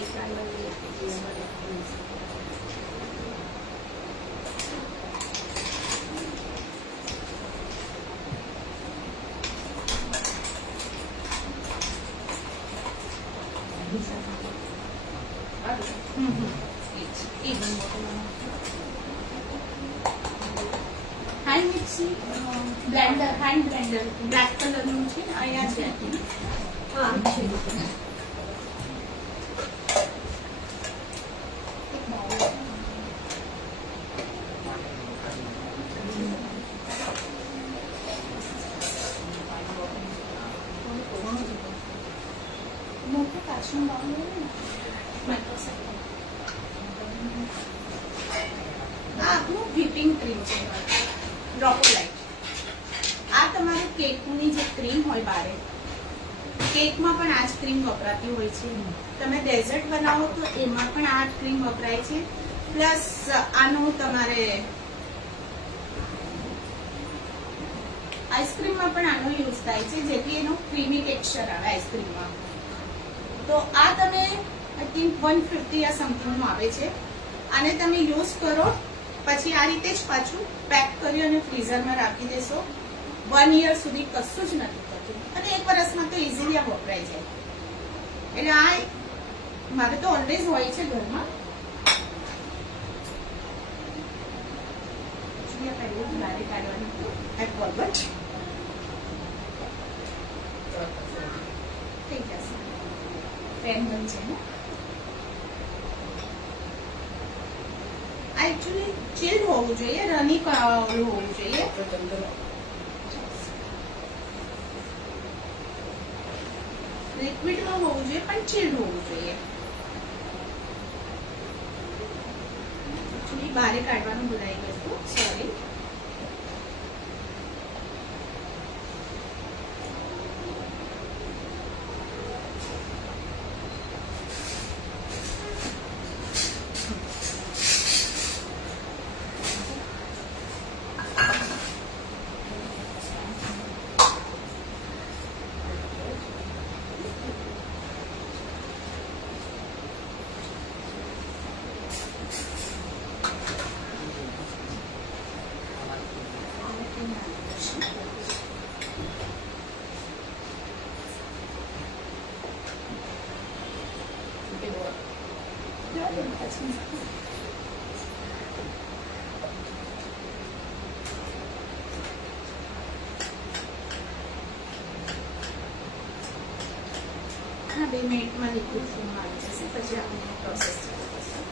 hand mixie Blender, hand Blender black કલરનું છે. અહીંયા છે. હા છે. મોટું કાચનું બાઉલ આ આપણું વ્હીપિંગ ક્રીમ છે. ડ્રોપોલાઇટ. આ તમારું કેકની જે ક્રીમ હોય બારે, કેકમાં પણ આ જ ક્રીમ વપરાતી હોય છે. તમે ડેઝર્ટ બનાવો તો એમાં પણ આ જ ક્રીમ વપરાય છે. પ્લસ આનું તમારે આઈસ્ક્રીમમાં પણ આનો યુઝ થાય છે, જેથી એનો ક્રીમી ટેક્સચર આવે આઈસ્ક્રીમમાં. તો આ તમે આઈ થિંક 150 યા સમથિંગનું આવે છે. આને તમે યુઝ કરો પછી આ રીતે જ પાછું પેક કરી અને ફ્રીઝરમાં રાખી દેશો. 1 યર સુધી કશું જ નથી થતું અને 1 વર્ષમાં તો ઇઝીલી આ વપરાઈ જાય. એટલે આ મારે તો ઓલવેઝ હોય છે ઘરમાં. પહેલું બારે કાઢવાનું હતું. I forgot. થઈ જશે. પેન બન છે ને આ એકચ્યુઅલી ચિલ્ડ હોવું જોઈએ, રની હોવું જોઈએ. લિક્વિડમાં હોવું જોઈએ પણ ચિલ્ડ હોવું જોઈએ. એકચ્યુઅલી બારે કાઢવાનું ભૂલાઈ ગયું હતું, સોરી. હા, 2 મિનિટમાં લિક્વિડ ફોર્મમાં આવી જશે, પછી આપણે પ્રોસેસ ચાલુ કરશું.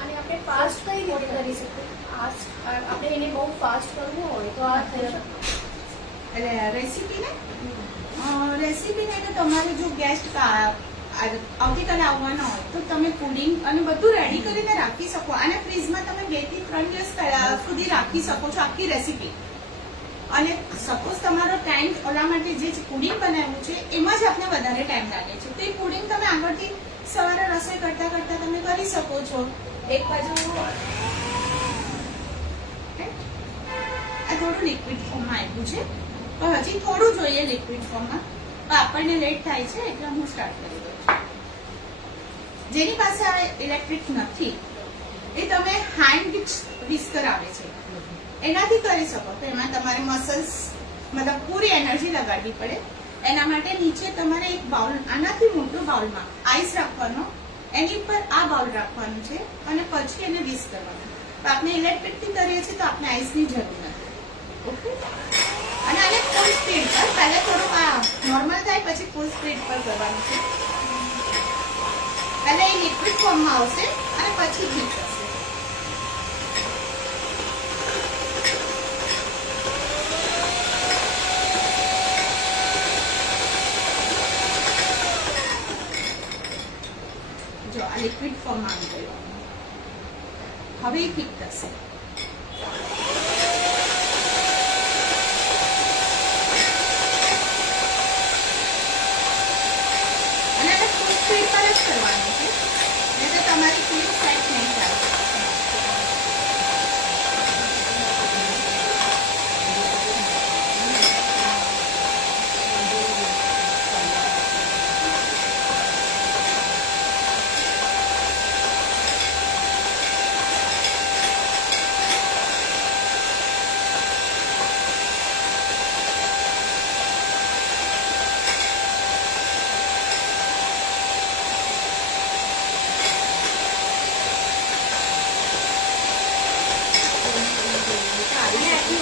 અને આપણે ફાસ્ટ કઈ રીતે કરી શકીએ? ફાસ્ટ આપણે એને બહુ ફાસ્ટ કરવું હોય તો આ થઈ શકે? એટલે રેસીપીને તો તમારે જો ગેસ્ટ આવતીકાલે આવવાના હોય તો તમે પુડિંગ અને બધું રેડી કરીને રાખી શકો. અને ફ્રીજમાં તમે 2 થી 3 દિવસ સુધી રાખી શકો છો આખી રેસીપી. અને સપોઝ તમારો ટાઈમ ઓલા માટે જે પુડિંગ બનાવ્યું છે એમાં જ આપણે વધારે ટાઈમ લાગે છે, તો એ પુડિંગ તમે આગળથી સવારે રસોઈ કરતા કરતા તમે કરી શકો છો. એક બાજુ આ થોડું લિક્વિડ ફોર્મમાં આવ્યું છે, પણ હજી થોડું જોઈએ લિક્વિડ ફોર્મમાં. તો આપણને લેટ થાય છે એટલે હું સ્ટાર્ટ કરી દઉં છું. જેની પાસે આ ઇલેક્ટ્રિક નથી એ તમે હેન્ડ વિસ્કર આવે છે એનાથી કરી શકો. તો એમાં તમારે મસલ્સ મતલબ પૂરી એનર્જી લગાડવી પડે. એના માટે નીચે તમારે એક બાઉલ, આનાથી મોટું બાઉલમાં આઈસ રાખવાનો, એની પર આ બાઉલ રાખવાનું છે અને પછી એને વિસ્ક કરવાનું. તો આપણે ઇલેક્ટ્રિકથી કરીએ છીએ તો આપણે આઈસની જરૂર નથી. ઓકે, અને આને ફૂલ સ્પીડ પર, પહેલા થોડું આ નોર્મલ થાય પછી ફૂલ સ્પીડ પર કરવાનું છે. પહેલા એ લિક્વિડ ફોર્મમાં આવશે અને પછી હીટ થશે. જો આ લિક્વિડ ફોર્મમાં આવી ગયું, હવે એ હીટ થશે. સ્પીડ પર જ કરવાનું છે, નહીં તો તમારી ક્લિપ સેટ નહીં થાય.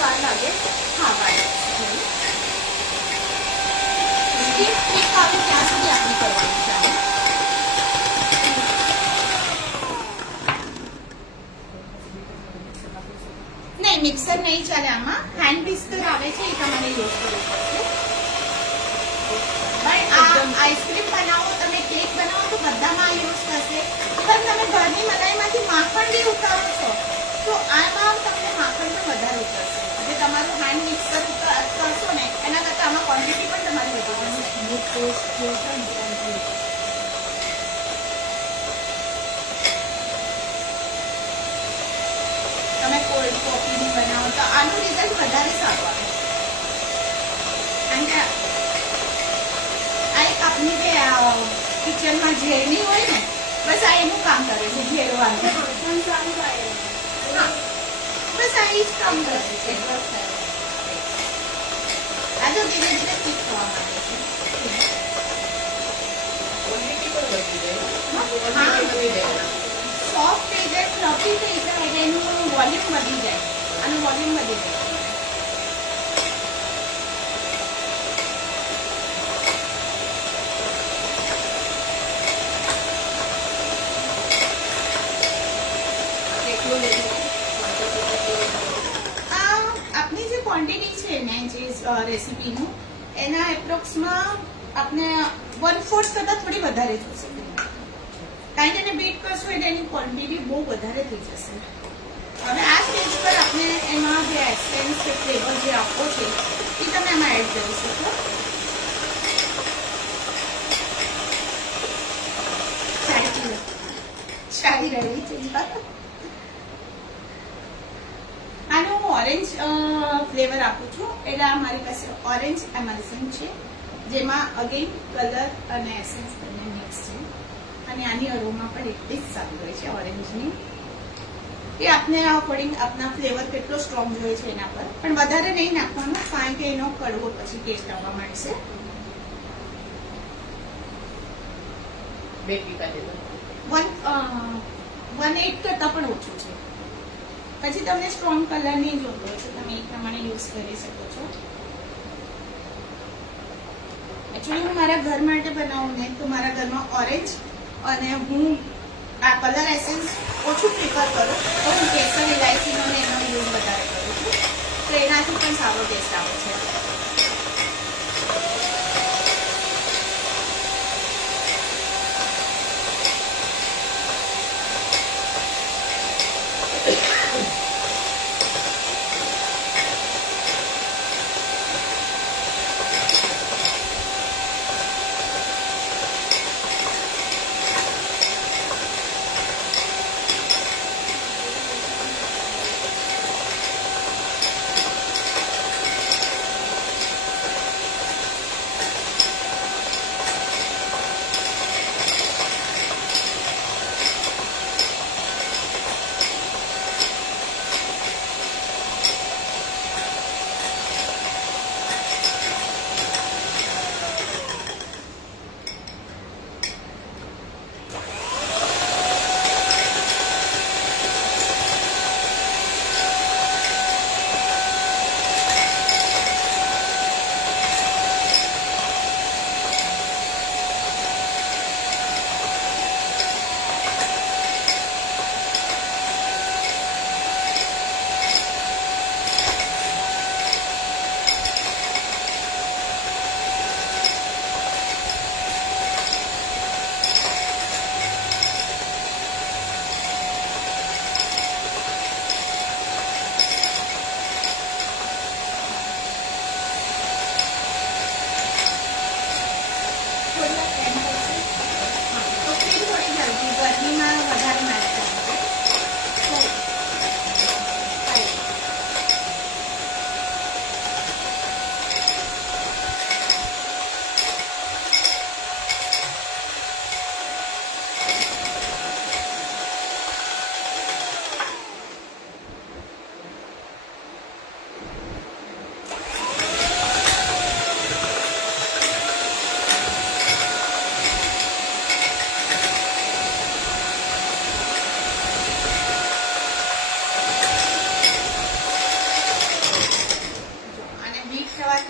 વાર લાગે? હા, વાઈટ સ્ટીમ ઠીક આવે ત્યાં સુધી આપણે કરવાનું છે. નહીં, મિક્સર નહીં ચાલે આમાં. હેન્ડ વિસ્કર આવે છે એ તમારે યુઝ કરવું પડશે. પણ આ આઈસ્ક્રીમ બનાવો, તમે કેક બનાવો તો બધામાં આ યુઝ થશે. ઇવન તમે ઘરની મલાઈમાંથી માખણ બી ઉતારો છો તો આમાં તમને માખણ પણ વધારે ઉતરશે. જે તમારું હેન્ડ મિક્સર કરશો ને એના કરતાં આમાં ક્વોન્ટિટી પણ તમારી વધી જશે. તમે કોલ્ડ કોફી બનાવો તો આનું રિઝલ્ટ વધારે સારું આવે. કારણ કે આ આપની જે કિચનમાં ઝેરની હોય ને, બસ આ એનું કામ કરે છે, ઝેરવાનું. હા, બસ આ એ જ કામ કરે છે. આ તો ધીરે ધીરે ઠીક થવા માંગે છે. સોફ્ટ થઈ જાય, ફ્લફી થઈ જાય એટલે એનું વોલ્યુમ વધી જાય. આનું વોલ્યુમ વધી જાય. આપની જે ક્વોન્ટિટી છે ને જે રેસીપીનું, એના એપ્રોક્સમાં આપણે 1/4 કરતાં થોડી વધારે જોશે. કારણ કે એને બીટ કરશો એટલે એની ક્વોન્ટિટી બહુ વધારે થઈ જશે. હવે આ સ્ટેજ પર આપણે એમાં જે એસેન્સ કે ફ્લેવર જે આપવો છે એ તમે એમાં એડ કરી શકો. આવી રહી છે. આનો હું ઓરેન્જ ફ્લેવર આપું છું. એટલે આ મારી પાસે ઓરેન્જ એમલ્સન છે, જેમાં અગેન કલર અને એસેન્સ બંને મિક્સ છે. અને આની અરોમા પણ એટલી જ સારી હોય છે ઓરેન્જની. એ આપને અકોર્ડિંગ આપના ફ્લેવર કેટલો સ્ટ્રોંગ જોઈએ છે એના પર, પણ વધારે નહીં નાખવાનું, કારણ કે એનો કડવો પછી ટેસ્ટ આવવા માંડશે. 2 ટીકા જેટલો. 1/8 કરતાં પણ ઓછું છે. પછી તમને સ્ટ્રોંગ કલર નહીં જોતો હોય તો તમે એ પ્રમાણે યુઝ કરી શકો છો. એકચ્યુઅલી હું મારા ઘર માટે બનાવું ને તો મારા ઘરમાં ઓરેન્જ અને હું આ કલર એસેન્સ ઓછું પ્રિફર કરું, તો હું કેસર ઇલાયચીનો ને એનો યુઝ વધારે કરું છું, તો એનાથી પણ સારો ટેસ્ટ આવે છે.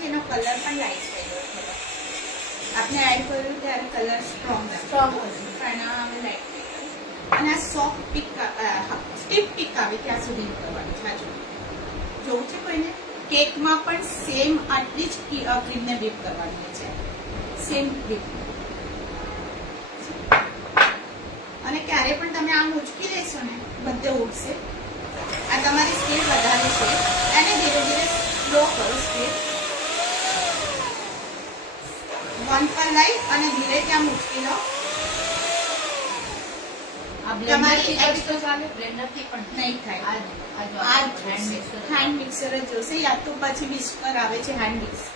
એનો કલર પણ લાઈટ થઈ ગયો છે. આપણે એડ કર્યું ત્યારે કલર સ્ટ્રોંગ સ્ટ્રોંગ પણ હવે લાઈટ થઈ ગયો. અને આ સોફ્ટ પીક સ્ટીપ પીક આવે ત્યાં સુધી કરવાનું છે. જોવું છે કોઈને કેકમાં પણ સેમ આટલી જ ક્રીમને ડીપ કરવાની છે, સેમ ડીપ. અને ક્યારે પણ તમે આમ ઉચકી લેશો ને બધે ઉડશે. આ તમારી સ્પીડ વધારે છે અને ધીરે ધીરે સ્લો કરો સ્પીડ. 1 પર લઈ અને ધીરે ત્યાં મૂકી લો. આ તમારી બ્લેન્ડર તો ચાલે, બ્લેન્ડર થી પણ નહીં થાય. આ હેન્ડ મિક્સર જ જોશે, યા તો પછી વિસ્કર આવે છે હેન્ડ મિક્સર,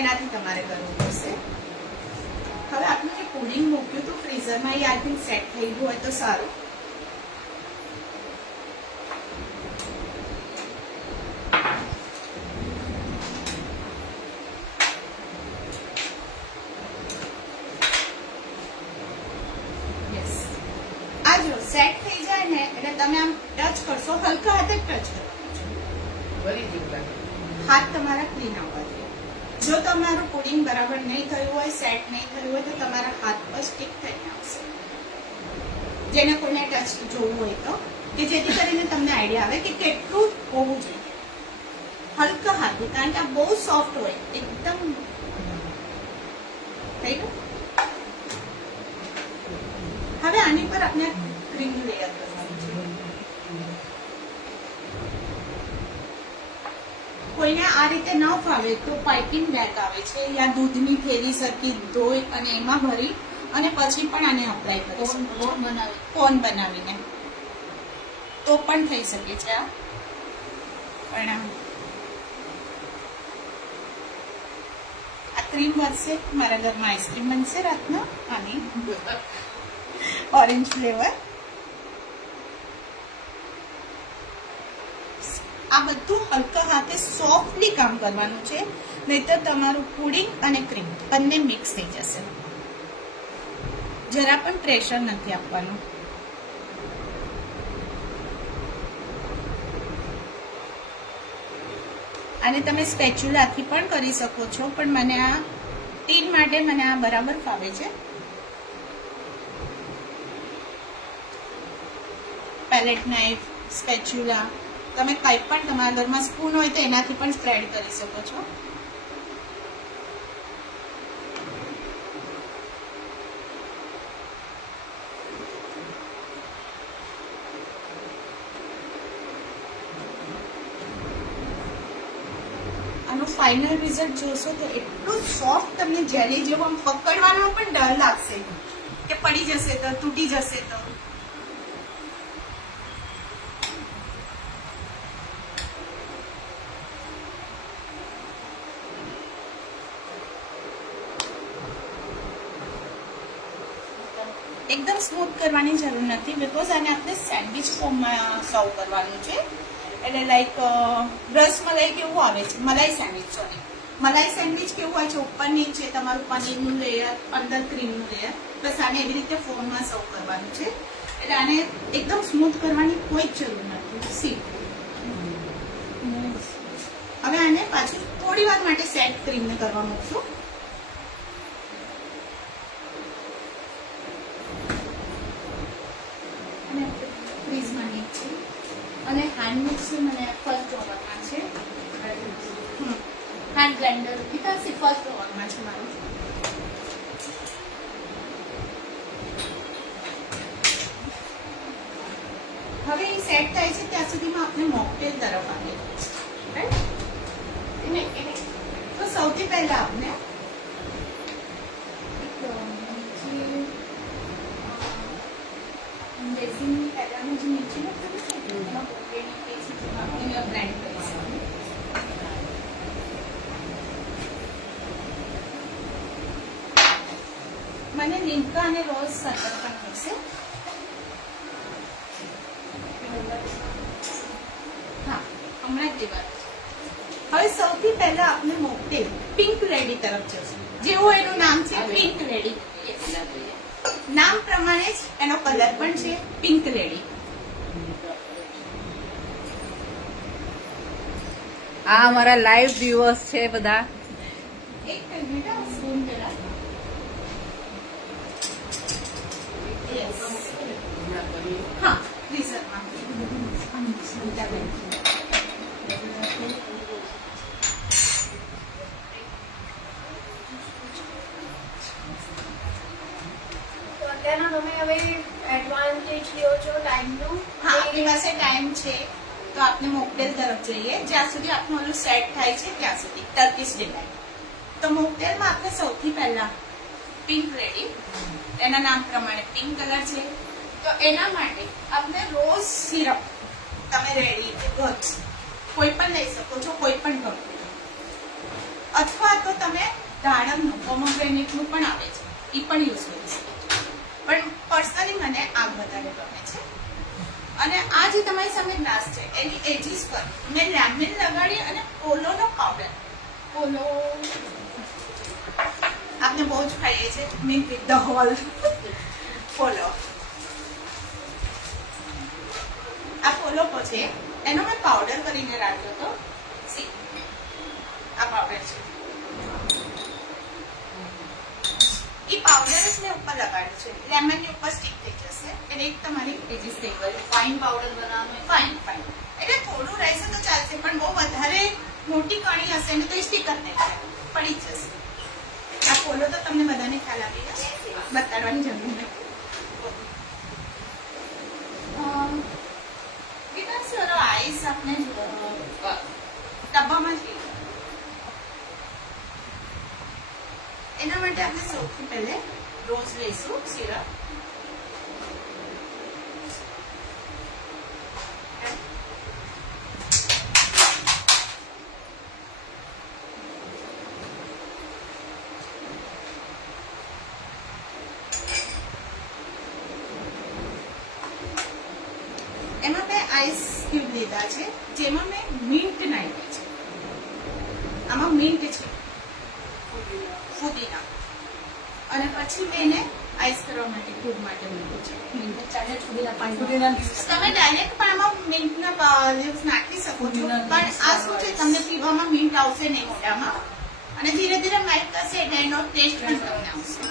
એનાથી તમારે કરવું પડશે. હવે આપણું જે પુડિંગ મૂક્યું હતું ફ્રીઝરમાં એ આઈ થિંક સેટ થઈ ગયું હોય તો સારું. સેટ થઈ જાય ને એટલે તમે આમ ટચ કરશો, હલકા હાથે ટચ કરવાનું. હાથ તમારા ક્લીન આવવા જોઈએ. જો તમારું પુડિંગ બરાબર નહીં થયું હોય, સેટ નહીં થયું હોય તો તમારા હાથ પર સ્ટીક થઈને આવશે. જેને કોઈને ટચ જોવું હોય તો, કે જેથી કરીને તમને આઈડિયા આવે કે કેટલું હોવું જોઈએ. હલકા હાથે, કારણ કે આ બહુ સોફ્ટ હોય, એકદમ થઈ ગયું. હવે આની પર આપણે ક્રીમ લેયર કરવાનું છે. કોઈને આ રીતે ન ફાવે તો પાઇપિંગ બેગ આવે છે, યા દૂધની થેલી સરખી ધોઈ અને એમાં ભરી અને પછી પણ આને અપ્લાય કરી શકો છો કોણ બનાવે કોન બનાવીને તો પણ થઈ શકે છે આ પણ આ ક્રીમ બનશે મારા ઘરમાં આઈસ્ક્રીમ બનશે રાતના આની ઓરેન્જ ફ્લેવર આ બધું હલકા હાથે સોફ્ટલી કામ કરવાનું છે નહીતર તમારું પુડિંગ અને ક્રીમ બંને મિક્સ થઈ જશે જરા પણ પ્રેશર નથી આપવાનું અને તમે સ્પેચ્યુલાથી પણ કરી શકો છો પણ મને આ ટીન માટે મને આ બરાબર ફાવે છે પેલેટ નાઇફ સ્પેચ્યુલા તમે કંઈ પણ તમારા ઘરમાં સ્પૂન હોય તો એનાથી પણ સ્પ્રેડ કરી શકો છો આનું ફાઇનલ રિઝલ્ટ જોશો તો એટલું સોફ્ટ તમને જેલી જેવું આમ પકડવાનો પણ ડર લાગશે કે પડી જશે તો તૂટી જશે તો એકદમ સ્મૂથ કરવાની જરૂર નથી બીકોઝ આને આપણે સેન્ડવિચ ફોર્મમાં સર્વ કરવાનું છે એટલે લાઈક રસમલાઈ કેવું આવે છે મલાઈ સેન્ડવિચ સોરી મલાઈ સેન્ડવિચ કેવું હોય છે ઉપર નીચે તમારું પનીરનું લેયર અંદર ક્રીમનું લેયર બસ આને એવી રીતે ફોર્મમાં સર્વ કરવાનું છે એટલે આને એકદમ સ્મૂથ કરવાની કોઈ જ જરૂર નથી સી હવે આને પાછું થોડી વાર માટે સેટ ક્રીમને કરવા મૂકશું અને ફ્રીઝમાં નીચે અને હેન્ડ મિક્સર મને ફર્સ્ટ ઓવરમાં છે હેન્ડ બ્લેન્ડર વિકાસી ફર્સ્ટ ઓવરમાં છે મારું હવે એ સેટ થાય છે ત્યાં સુધીમાં આપણે મોકટેલ તરફ આવીએ રાઈટ તો સૌથી પહેલા આપણે બેસિનની પહેલાનું જે નીચેનું ખરું છે એમાં મોકટેલની પેસ્ટ આપણે બ્લેન્ડ કરીશું મને લીમકા અને રોઝ સરબત પણ મળશે હા હમણાં જ દેવાનું હવે સૌથી પહેલા આપણે મોકટેલ પિંક લેડી તરફ જશું જેવું એનું નામ છે પિંક લેડી નામ પ્રમાણે જ એનો કલર પણ છે પિંક લેડી આ અમારા લાઈવ વ્યુઅર્સ છે બધા એક મિનિટ સ્પૂન પેલા હા ફ્રીઝરમાં તો અત્યારના તમે હવે એડવાન્ટેજ લ્યો છો ટાઈમનું હા આપણી પાસે ટાઈમ છે તો આપણે મોકટેલ તરફ જઈએ જ્યાં સુધી આપણું ઓલું સેટ થાય છે ત્યાં સુધી ટર્કીશ ડિલાઇટ તો મોકટેલમાં આપણે સૌથી પહેલા પિંક રેડી એના નામ પ્રમાણે પિંક કલર છે તો એના માટે આપણે રોઝ સિરપ તમે રેડી રોઝ કોઈ પણ લઈ શકો છો કોઈ પણ કંપની અથવા તો તમે દાડમનું પોમોગ્રેનેટનું પણ આવે છે એ પણ યુઝ કરી શકો છો પણ પર્સનલી મને આ વધારે ગમે છે અને આ જે તમારી સામે ગ્લાસ છે એની એજીસ પર મેં લેમન લગાડી અને પોલોનો પાવડર પોલો આપણે બહુ જ ખાઈએ છીએ મીન વિથ ધ હોલ પોલો આ પોલો છે એનો મેં પાવડર કરીને રાખ્યો હતો સી આ પાવડર છે એ પાવડર જ મેં ઉપર લગાડ્યું છે લેમનની ઉપર સ્ટીક થઈ જશે એટલે એક તમારી એજીસ થઈ ગઈ ફાઇન પાવડર બનાવવાનો ફાઇન ફાઇન એટલે થોડું રહેશે તો ચાલશે પણ બહુ વધારે મોટી કણી હશે ને તો એ સ્ટીક જ નહીં થાય પડી જ જશે આ પોલો તો તમને બધાને ખ્યાલ આપી ગયો બતાડવાની જરૂર નથી વિકાસ સરો આઈસ આપણે ડબ્બામાં જ એના માટે આપણે સૌથી પહેલે રોઝ લઈશું સિરપ. એમાં મેં આઈસ ક્યુબ લીધા છે, જેમાં મેં મિન્ટ નાખી છે. આમાં મિન્ટ છે, ફુદીના, અને પછી મેં એને આઈસ કરવા માટે ક્યુબ માટે મૂક્યું છે. તમે ડાયરેક્ટ પણ આમાં મિન્ટના લીવ્સ નાખી શકો છો, પણ આ શું છે, તમને પીવામાં મિન્ટ આવશે નહીં મોઢામાં, અને ધીરે ધીરે મેલ્ટ થશે એટલે એનો ટેસ્ટ પણ તમને આવશે.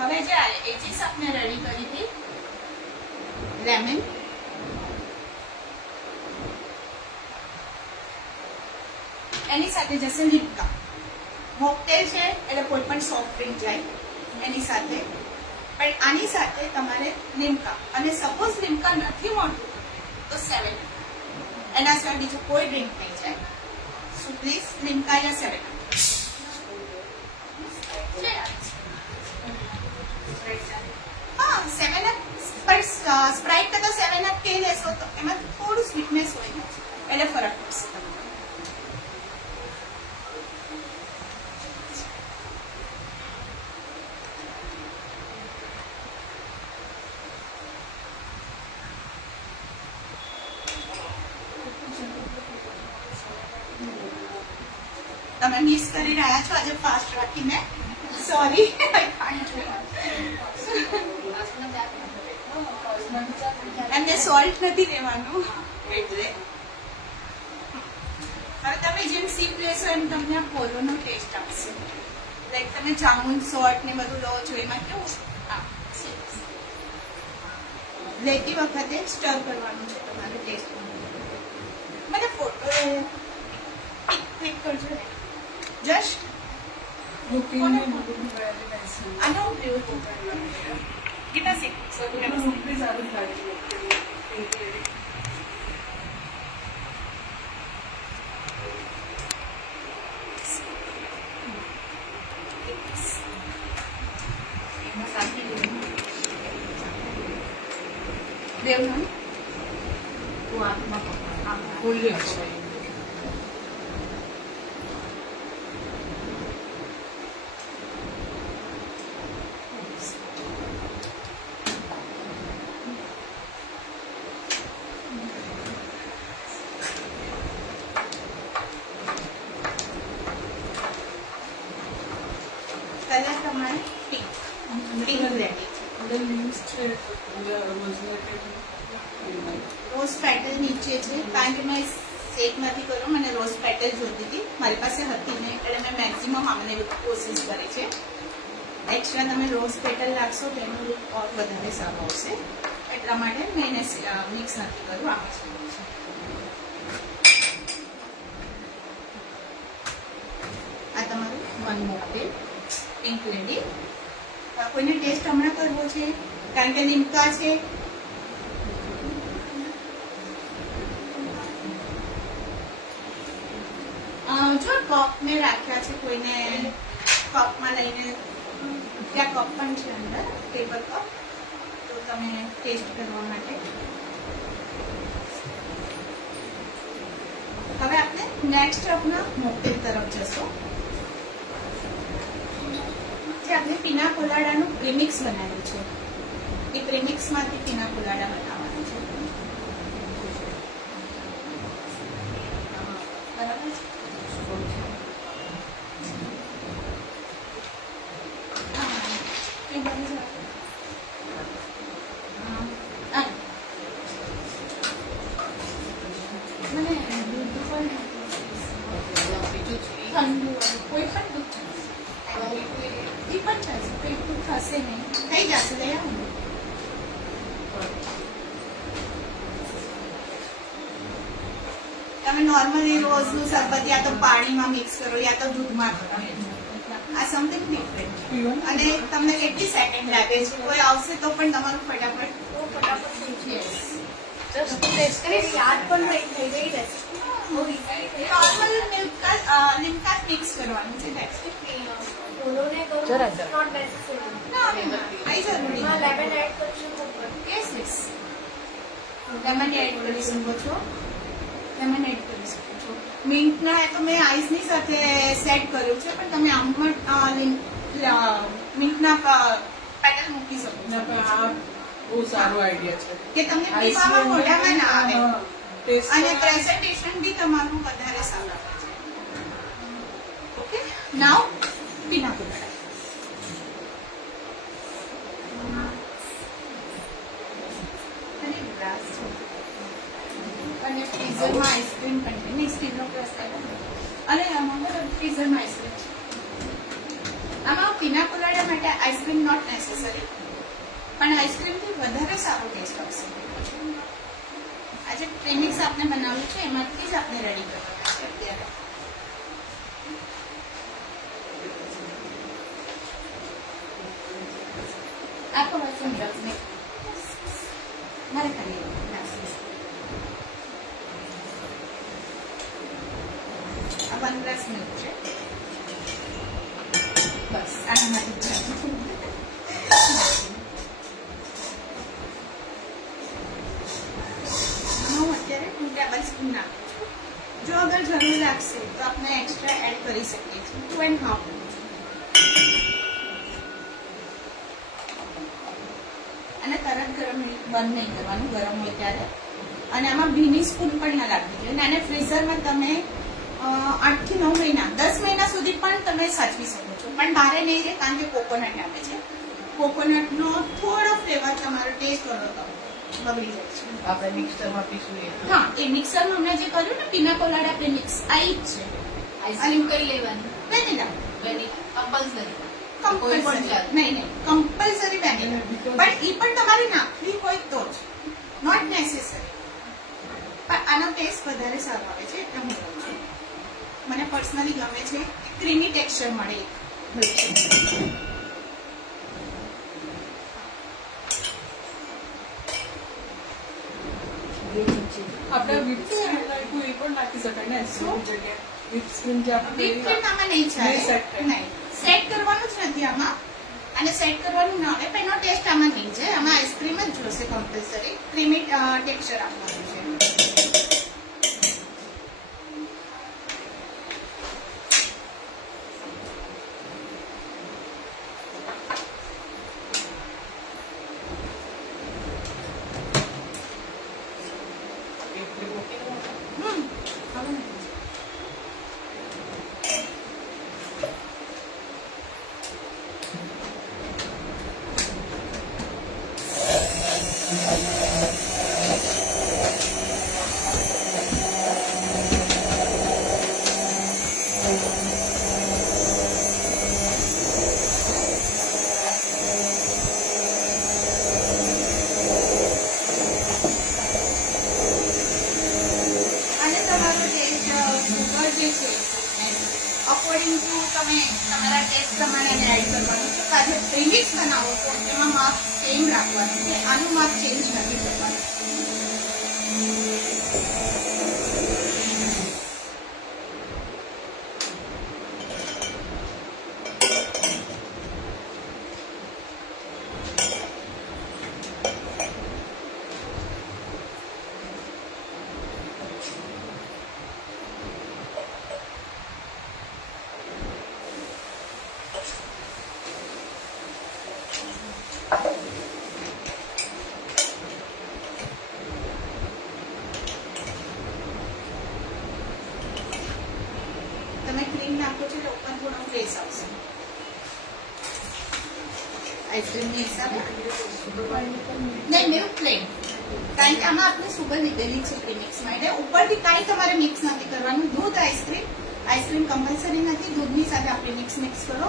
હવે જે એજીસ આપણે રેડી કરી હતી, લેમન, એની સાથે જશે લીમકા. મોકટેલ છે એટલે કોઈ પણ સોફ્ટ ડ્રિંક જાય એની સાથે, પણ આની સાથે તમારે લીમકા, અને સપોઝ લીમકા નથી મળતું તો 7 એના સિવાય બીજું કોઈ ડ્રિંક નહીં જાય. સો પ્લીઝ લીમકા યા 7. હા, 7 પણ સ્પ્રાઇટ કરતા 7 કે લેશો તો એમાં થોડું સ્વીટનેસ હોય એટલે ફરક પડશે તમને. તમે મિસ કરી રહ્યા છો આજે ફાસ્ટ રાખીને, સોરી. એમને સોલ્ટ નથી લેવાનું એટલે. હવે તમે જેમ સીપ લેશો એમ તમને આ પોલોનો ટેસ્ટ આવશે. લાઈક તમે જામુન સોલ્ટ ને બધું લો છો એમાં કેવું લેતી વખતે સ્ટર કરવાનું છે તમારે ટેસ્ટ. મને ફોટો ક્લિક કરજો ને just. I don't do it. Give us a Devon, colour તમારે પિંક રેડી છે. રોઝ પેટલ નીચે છે, કારણ કે મેં શેક નથી કર્યો, મને રોઝ પેટલ જોતી હતી, મારી પાસે હતી નહીં એટલે મેં મેક્સિમમ આમને કોશિશ કરી છે. એક્સ્ટ્રા તમે રોઝ પેટલ લાગશો તો એનું લુક ઓર વધારે સારું આવશે, એટલા માટે મેં એને મિક્સ નથી કર્યું. આમ જ કર્યું છે. આ તમારું વન મોકટેલ પિંક લેડી. કોઈને ટેસ્ટ હમણાં કરવો છે કારણ કે લીમકા છે. જો કપ મેં રાખ્યા છે, કોઈને કપમાં લઈને, ત્યાં કપ પણ છે અંદર, ટેબલ કપ, તો તમે ટેસ્ટ કરવા માટે. હવે આપણે નેક્સ્ટ આપણા મોકટેલ તરફ જશો, જે આપણે પીના કોલાડાનું પ્રીમિક્સ બનાવ્યું છે. એ પ્રીમિક્સમાંથી પીના કોલાડા બનાવવાનું છે. બરાબર છે. કોઈ પણ દુઃખ એ પણ ચાલશે, કોઈ દુઃખ થશે નહીં, થઈ જશે. લઈ આવો. તમે નોર્મલી રોજનું શરબત યા તો પાણીમાં મિક્સ કરો યા તો દૂધમાં કરો. આ સમથિંગ ડિફરન્ટ પીવો. અને તમને કેટલી સેકન્ડ લાગે છે કોઈ આવશે તો પણ તમારું ફટાફટ ફટાફટ થઈ જાય. Yes. Just taste કરી યાદ પણ થઈ ગઈ રેસીપી. બહુ easy છે. નોર્મલ લિમકા મિક્સ કરવાનું છે that's it. ફૂલોને કરું જરા, જરા. not necessary. ના કઈ જરૂરી એમાં નથી. લેમન એડ કરશું તો પણ. Yes, yes. લેમન એડ કરી શકો છો લેમન એડ કરી શકો છો મિન્ટના તો મેં આઈસની સાથે સેટ કર્યું છે પણ તમે આમ પણ મિન્ટના પેટલ મૂકી શકો ના, પણ છો આ બહુ સારો આઈડિયા છે. કે તમને પીવામાં મોઢામાં ના આવે ટેસ્ટ અને પ્રેઝન્ટેશન બી તમારું વધારે સારું આવે છે ઓકે નાઉ પીના કોલાડા અને ફ્રીઝરમાં આઈસ્ક્રીમ કન્ટેનર સ્ટીલનો ગ્લાસ અને આમાં ફ્રીઝરમાં આઈસ્ક્રીમ છે આમાં પીના કોલાડા માટે આઈસ્ક્રીમ નોટ નેસેસરી પણ આઈસ્ક્રીમથી વધારે સારો ટેસ્ટ આવશે આજે પ્રેમિક્સ આપણે બનાવ્યું છે એમાંથી જ આપણે રેડી કરવાનું છે અત્યારે આપો બસ મેં મારે ખાલી આ 1 ગ્લાસ મિલ્ક છે બસ આનામાંથી હું અત્યારે 2 ટેબલ સ્પૂન નાખું છું જો અગર જરૂર લાગશે તો આપણે એક્સ્ટ્રા એડ કરી શકીએ છીએ 2.5 અને તરત ગરમ બંધ નહીં કરવાનું ગરમ હોય ત્યારે અને આમાં ભીની સ્પૂન પણ ના રાખવી જોઈએ અને ફ્રીઝરમાં તમે 8 થી 9 મહિના 10 મહિના સુધી પણ તમે સાચવી શકો છો પણ બારે નહીં રહે કારણ કે કોકોનટ આવે છે કોકોનટનો થોડો ફ્લેવર તમારો ટેસ્ટ કરો તો બગડી જાય છે આપણે મિક્સરમાં પીશું એ હા એ મિક્સરમાં હમણાં જે કર્યું ને પીના કોલાડા પ્રેમિક્સ આ ઈ જ છે આઈસ્ક્રીમ કઈ લેવાની વેનીલા કમ્પલસરી કમ્પલસરી નહીં કમ્પલસરી વેનીલા પણ ઈ પણ તમારે નાખવી હોય તો જ નોટ નેસેસરી પણ આનો ટેસ્ટ વધારે સારો આવે છે એટલે હું કહું છું મને પર્સનલી ગમે છે ક્રીમી ટેક્સચર મળે આપણે whipped cream નાખ્યું એ પણ નાખી શકાય ને આઈસ્ક્રીમ જગ્યાએ whipped cream જે આપણે whipped cream આમાં નહીં ચાલે નહીં set થાય. નહીં સેટ કરવાનું જ નથી આમાં અને સેટ કરવાનું ના આવે પણ એનો ટેસ્ટ આમાં નહીં જાય આમાં આઈસ્ક્રીમ જ જોશે કમ્પલસરી ક્રીમી ટેક્સચર આપવાનું છે હવે નથી. અને તમારો ટેસ્ટ સુગર જે છે અકોર્ડિંગ ટુ તમે તમારા ટેસ્ટ પ્રમાણે એને એડ કરવાનું છે આજે પ્રીમિક્સ બનાવો તો એમાં માપ સેમ રાખવાનું છે આનું માપ ચેન્જ નથી કરવાનું તમે ક્રીમ નાખો છો એટલે ઉપર થોડો ફ્રેશ આવશે આઈસ્ક્રીમની હિસાબે નહીં મિલ્ક પ્લેન કારણ કે આમાં આપણે સુગર લીધેલી છે પ્રીમિક્સમાં એટલે ઉપરથી કાંઈ તમારે મિક્સ નથી કરવાનું દૂધ આઈસ્ક્રીમ કમ્પલસરી નથી દૂધની સાથે આપણે મિક્સ કરો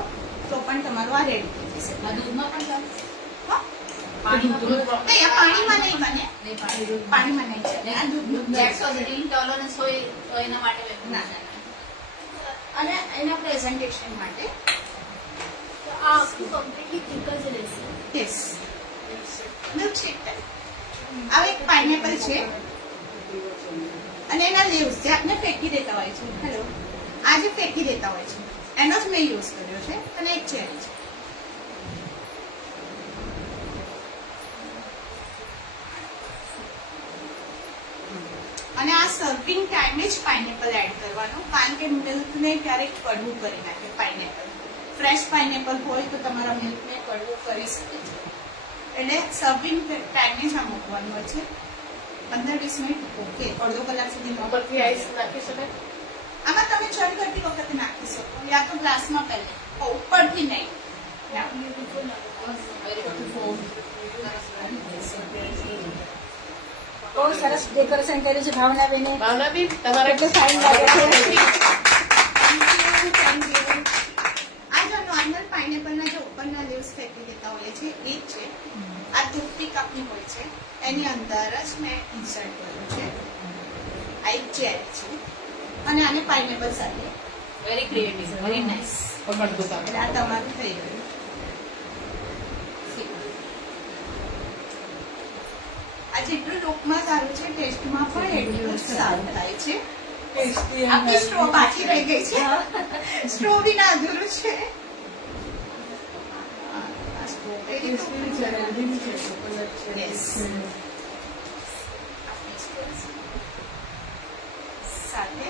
તો પણ તમારું આ રેડી થઈ જશે આ દૂધમાં પણ ચાલે? હા? પાણીમાં દૂધ નહીં આ પાણીમાં નહીં બને નહીં પાણી દૂધ પાણીમાં નહીં ચાલે આ દૂધનું જ That's why છે. green tolerance હોય તો એના માટે ના ના ના. અને એના પ્રેઝન્ટેશન માટે આ આખું કમ્પ્લીટલી થીક જ રહેશે. Yes, milkshake type. આ એક પાઇનેપલ છે અને એના લીવ્સ જે આપણે ફેંકી દેતા હોય છે, હેલો, આ જે ફેંકી દેતા હોય છે એનો જ મેં યુઝ કર્યો છે. અને એક ચેરી છે. અને આ સર્વિંગ ટાઈમે જ પાઇનેપલ એડ કરવાનું, કારણ કે મિલ્કને ક્યારેક કડવું કરી નાખે પાઇનેપલ. ફ્રેશ પાઇનેપલ હોય તો તમારા મિલ્કને કડવું કરી શકે છે. એટલે સર્વિંગ ટાઈમે જ આ મૂકવાનું હોય છે. 15-20 મિનિટ, ઓકે, અડધો કલાક સુધી ઉપરથી આઈસ નાખી શકાય? આમાં તમે ચડ કરતી વખતે નાખી શકો, યા તો ગ્લાસમાં પહેલે, ઉપરથી નહીં. ના. Very beautiful. બહુ સરસ ડેકોરેશન કર્યું છે ભાવનાબેને. ભાવનાબેન, તમારે કેટલું ફાઇન લાગે છે. Thank you. આ જો નોર્મલ પાઇનેપલના જે ઉપરના લીવ્સ ફેંકી દેતા હોય છે એ જ છે. આ ટૂથપીક આપની હોય છે એની અંદર જ મેં ઇન્સર્ટ કર્યું છે. આ એક ચેરી છે અને આને પાઇનેપલ સાથે, વેરી ક્રિએટિવ, વેરી નાઇસ. પકડ દો એટલે આ તમારું થઈ ગયું. આ જેટલું લુકમાં સારું છે, ટેસ્ટમાં પણ એટલું જ સારું થાય છે. ટેસ્ટી આપણી સ્ટ્રો બાકી રહી ગઈ છે. સ્ટ્રો બી ના અધૂરું છે. આ સ્ટ્રો ટેસ્ટી છે, હેલ્ધી છે, કોકોનટ છે. Yes. સાથે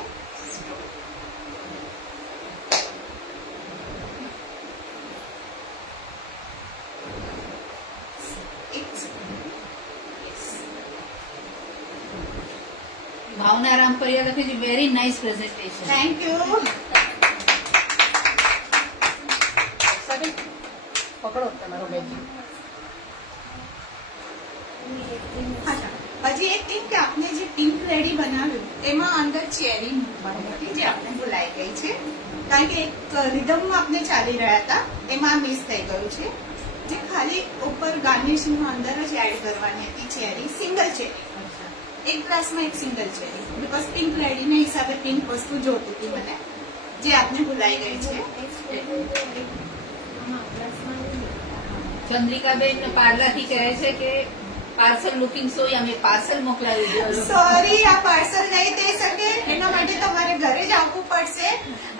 સ્ટ્રો. એક સેકન્ડ. Yes. ભાવના રામપરિયા લખે છે very nice presentation. Thank you. પકડો તમારો બેગ. હજી એક થિંગ કે આપણે જે પિંક રેડી બનાવ્યું એમાં અંદર ચેરી મૂકવાની હતી જે આપણે ભૂલાઈ ગઈ છે, કારણ કે એક રિધમમાં આપણે ચાલી રહ્યા હતા એમાં મિસ થઈ ગયું છે. જે ખાલી ઉપર ગાર્નિશિંગમાં અંદર જ એડ કરવાની હતી ચેરી, સિંગલ ચેરી. એક ગ્લાસમાં એક સિંગલ ચેરી, બીકોઝ પિંક રેડીના હિસાબે પિંક વસ્તુ જોતી હતી મને, જે આપણે ભૂલાઈ ગઈ છે. ચંદ્રિકાબેન પાર્લાથી કહે છે કે પાર્સલ લુકિંગ સો અમે પાર્સલ મોકલાવી દીધું. સોરી, આ પાર્સલ નહીં થઈ શકે, એના માટે તમારે ઘરે જ આવવું પડશે.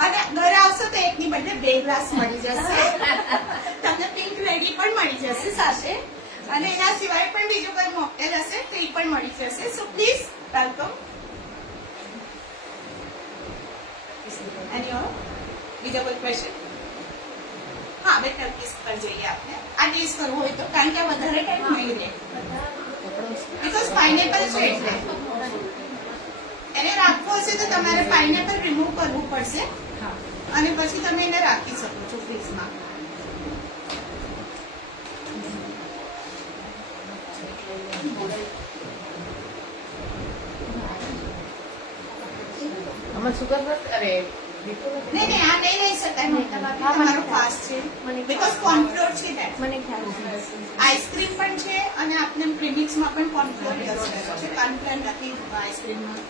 અને ઘરે આવશો તો એકની બદલે 2 ગ્લાસ મળી જશે. તમને પિંક રેડી પણ મળી જશે સાથે, અને એના સિવાય પણ બીજું કોઈ મોકટેલ હશે તો એ પણ મળી જશે. So please welcome. એની ઓર બીજા કોઈ ક્વેશ્ચન? હા, બે ટર્કીસ પર જઈએ આપણે. આ ટેસ્ટ કરવું હોય તો, કારણ કે આ વધારે ટાઈમ નહીં લે, બીકોઝ પાઇનેપલ છે એટલે. એને રાખવો હશે તો તમારે પાઇનેપલ રિમૂવ કરવું પડશે અને પછી તમે એને રાખી શકો છો ફ્રીઝમાં. આમાં સુગર નથી, અરે નહીં, આ નહીં લઈ શકાય મોટા ભાગે, તમારો ફાસ્ટ છે, બીકોઝ કોર્નફ્લોર છે that. મને ખ્યાલ છે. આઈસ્ક્રીમ પણ છે અને આપણે પ્રીમિક્સમાં પણ કોર્નફ્લોર યુઝ કર્યો છે. કોર્નફ્લોર નથી આઈસ્ક્રીમમાં.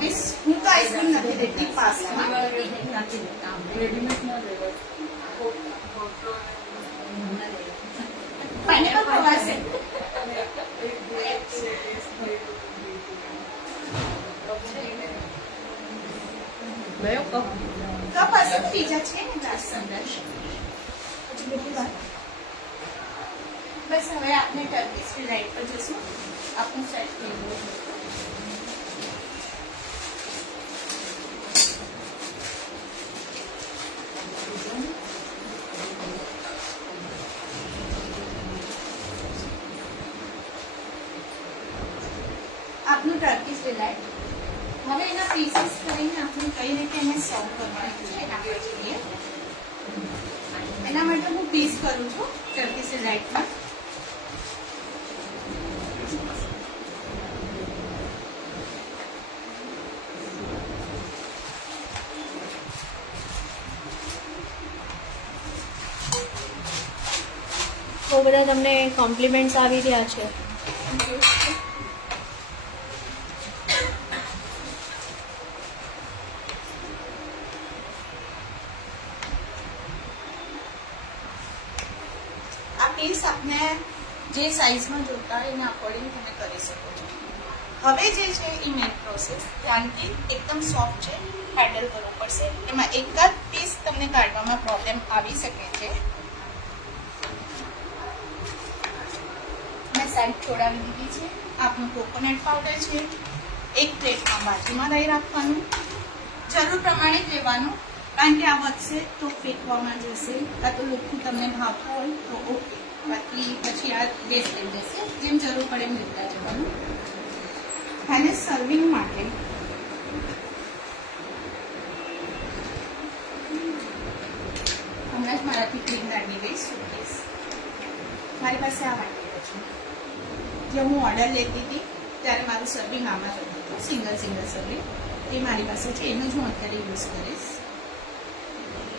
મીન્સ હું તો આઈસ્ક્રીમ નથી દેતી ફાસ્ટમાં. રેડીમેડ ના લેવાય. પાઇનેપલ ખવાશે. મેં કહું કપ હશે તો બીજા છે ને ગ્લાસ અંદર. હજી કેટલી વાર? બસ હવે આપણે ટર્કીશ ડિલાઇટ પર જઈશું. આપણું સેટ થઈ ગયું. આપનું ટર્કીશ ડિલાઇટ. હવે એના પીસીસ કરીને આપણે કઈ રીતે એને સર્વ કરવાનું છે એના પર જઈએ. એના માટે હું પીસ કરું છું ટર્કીશ ડિલાઇટમાં. બહુ બધા તમને કોમ્પ્લિમેન્ટ્સ આવી રહ્યા છે. પીસ આપને જે સાઇઝમાં જોતા હોય એના અકોર્ડિંગ તમે કરી શકો છો. હવે જે છે એ મેઇન પ્રોસેસ ધ્યાનથી એકદમ સોફ્ટ છે, હેન્ડલ કરવું પડશે. એમાં એકાદ પીસ તમને કાઢવામાં પ્રોબ્લેમ આવી શકે છે. મેં સાઈડ છોડાવી દીધી છે. આપણું કોકોનટ પાવડર છે, એક પ્લેટમાં બાજુમાં લઈ રાખવાનું, જરૂર પ્રમાણે જ લેવાનું, કારણ કે આ વધશે તો ફેંકવામાં જશે, કાં તો લોકોનું તમને ભાવતું હોય તો ઓકે, બાકી પછી આ વેસ્ટ થઈ જશે. જેમ જરૂર પડે એમ લેતા જવાનું. અને સર્વિંગ માટે હમણાં જ મારાથી ક્રીમ દાંડી ગઈ સુકેસ. મારી પાસે આ વાટકી છે. જે હું ઓર્ડર લેતી હતી ત્યારે મારું સર્વિંગ આમાં જ હતું, સિંગલ સર્વિંગ. એ મારી પાસે છે, એનું જ હું અત્યારે યુઝ કરીશ.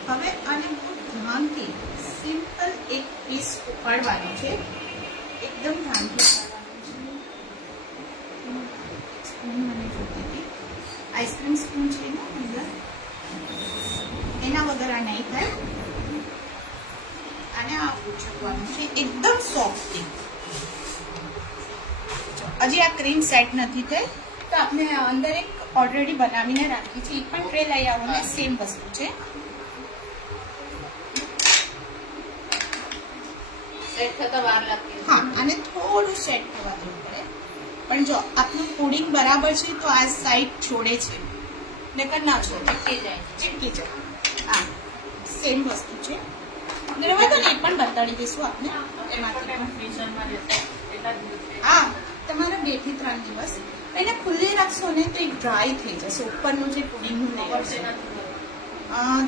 હવે આને બહુ ધ્યાનથી સિમ્પલ એક પીસ ઉપાડવાનો છે, એકદમ ધ્યાનથી ઉપાડવાનું છે. સ્પૂન મને જોતી હતી, આઈસ્ક્રીમ સ્પૂન છે ને અંદર, એના વગર આ નહીં થાય. આને આ ઉછળવાનું છે એકદમ સોફ્ટલી. હજી આ ક્રીમ સેટ નથી થઈ તો આપણે અંદર એક ઓલરેડી બનાવીને રાખી છે, એ પણ ટ્રે લઈ આવો ને સેમ વસ્તુ છે. સેટ થતા વાર લાગતી. હા, આને થોડું સેટ થવા દેવું પડે. પણ જો આપણું પુડિંગ બરાબર છે તો આ સાઈડ છોડે છે, નકર ના છોડે, ચીટકી જાય. હા, સેમ વસ્તુ છે. રહેવા તો નહીં પણ બતાડી દઈશું આપણે એમાંથી. હા, તમારા 2 થી 3 દિવસ એને ખુલ્લી રાખશો ને તો એક ડ્રાય થઈ જશે. ઉપરનું જે પુડિંગનું લેયર છે,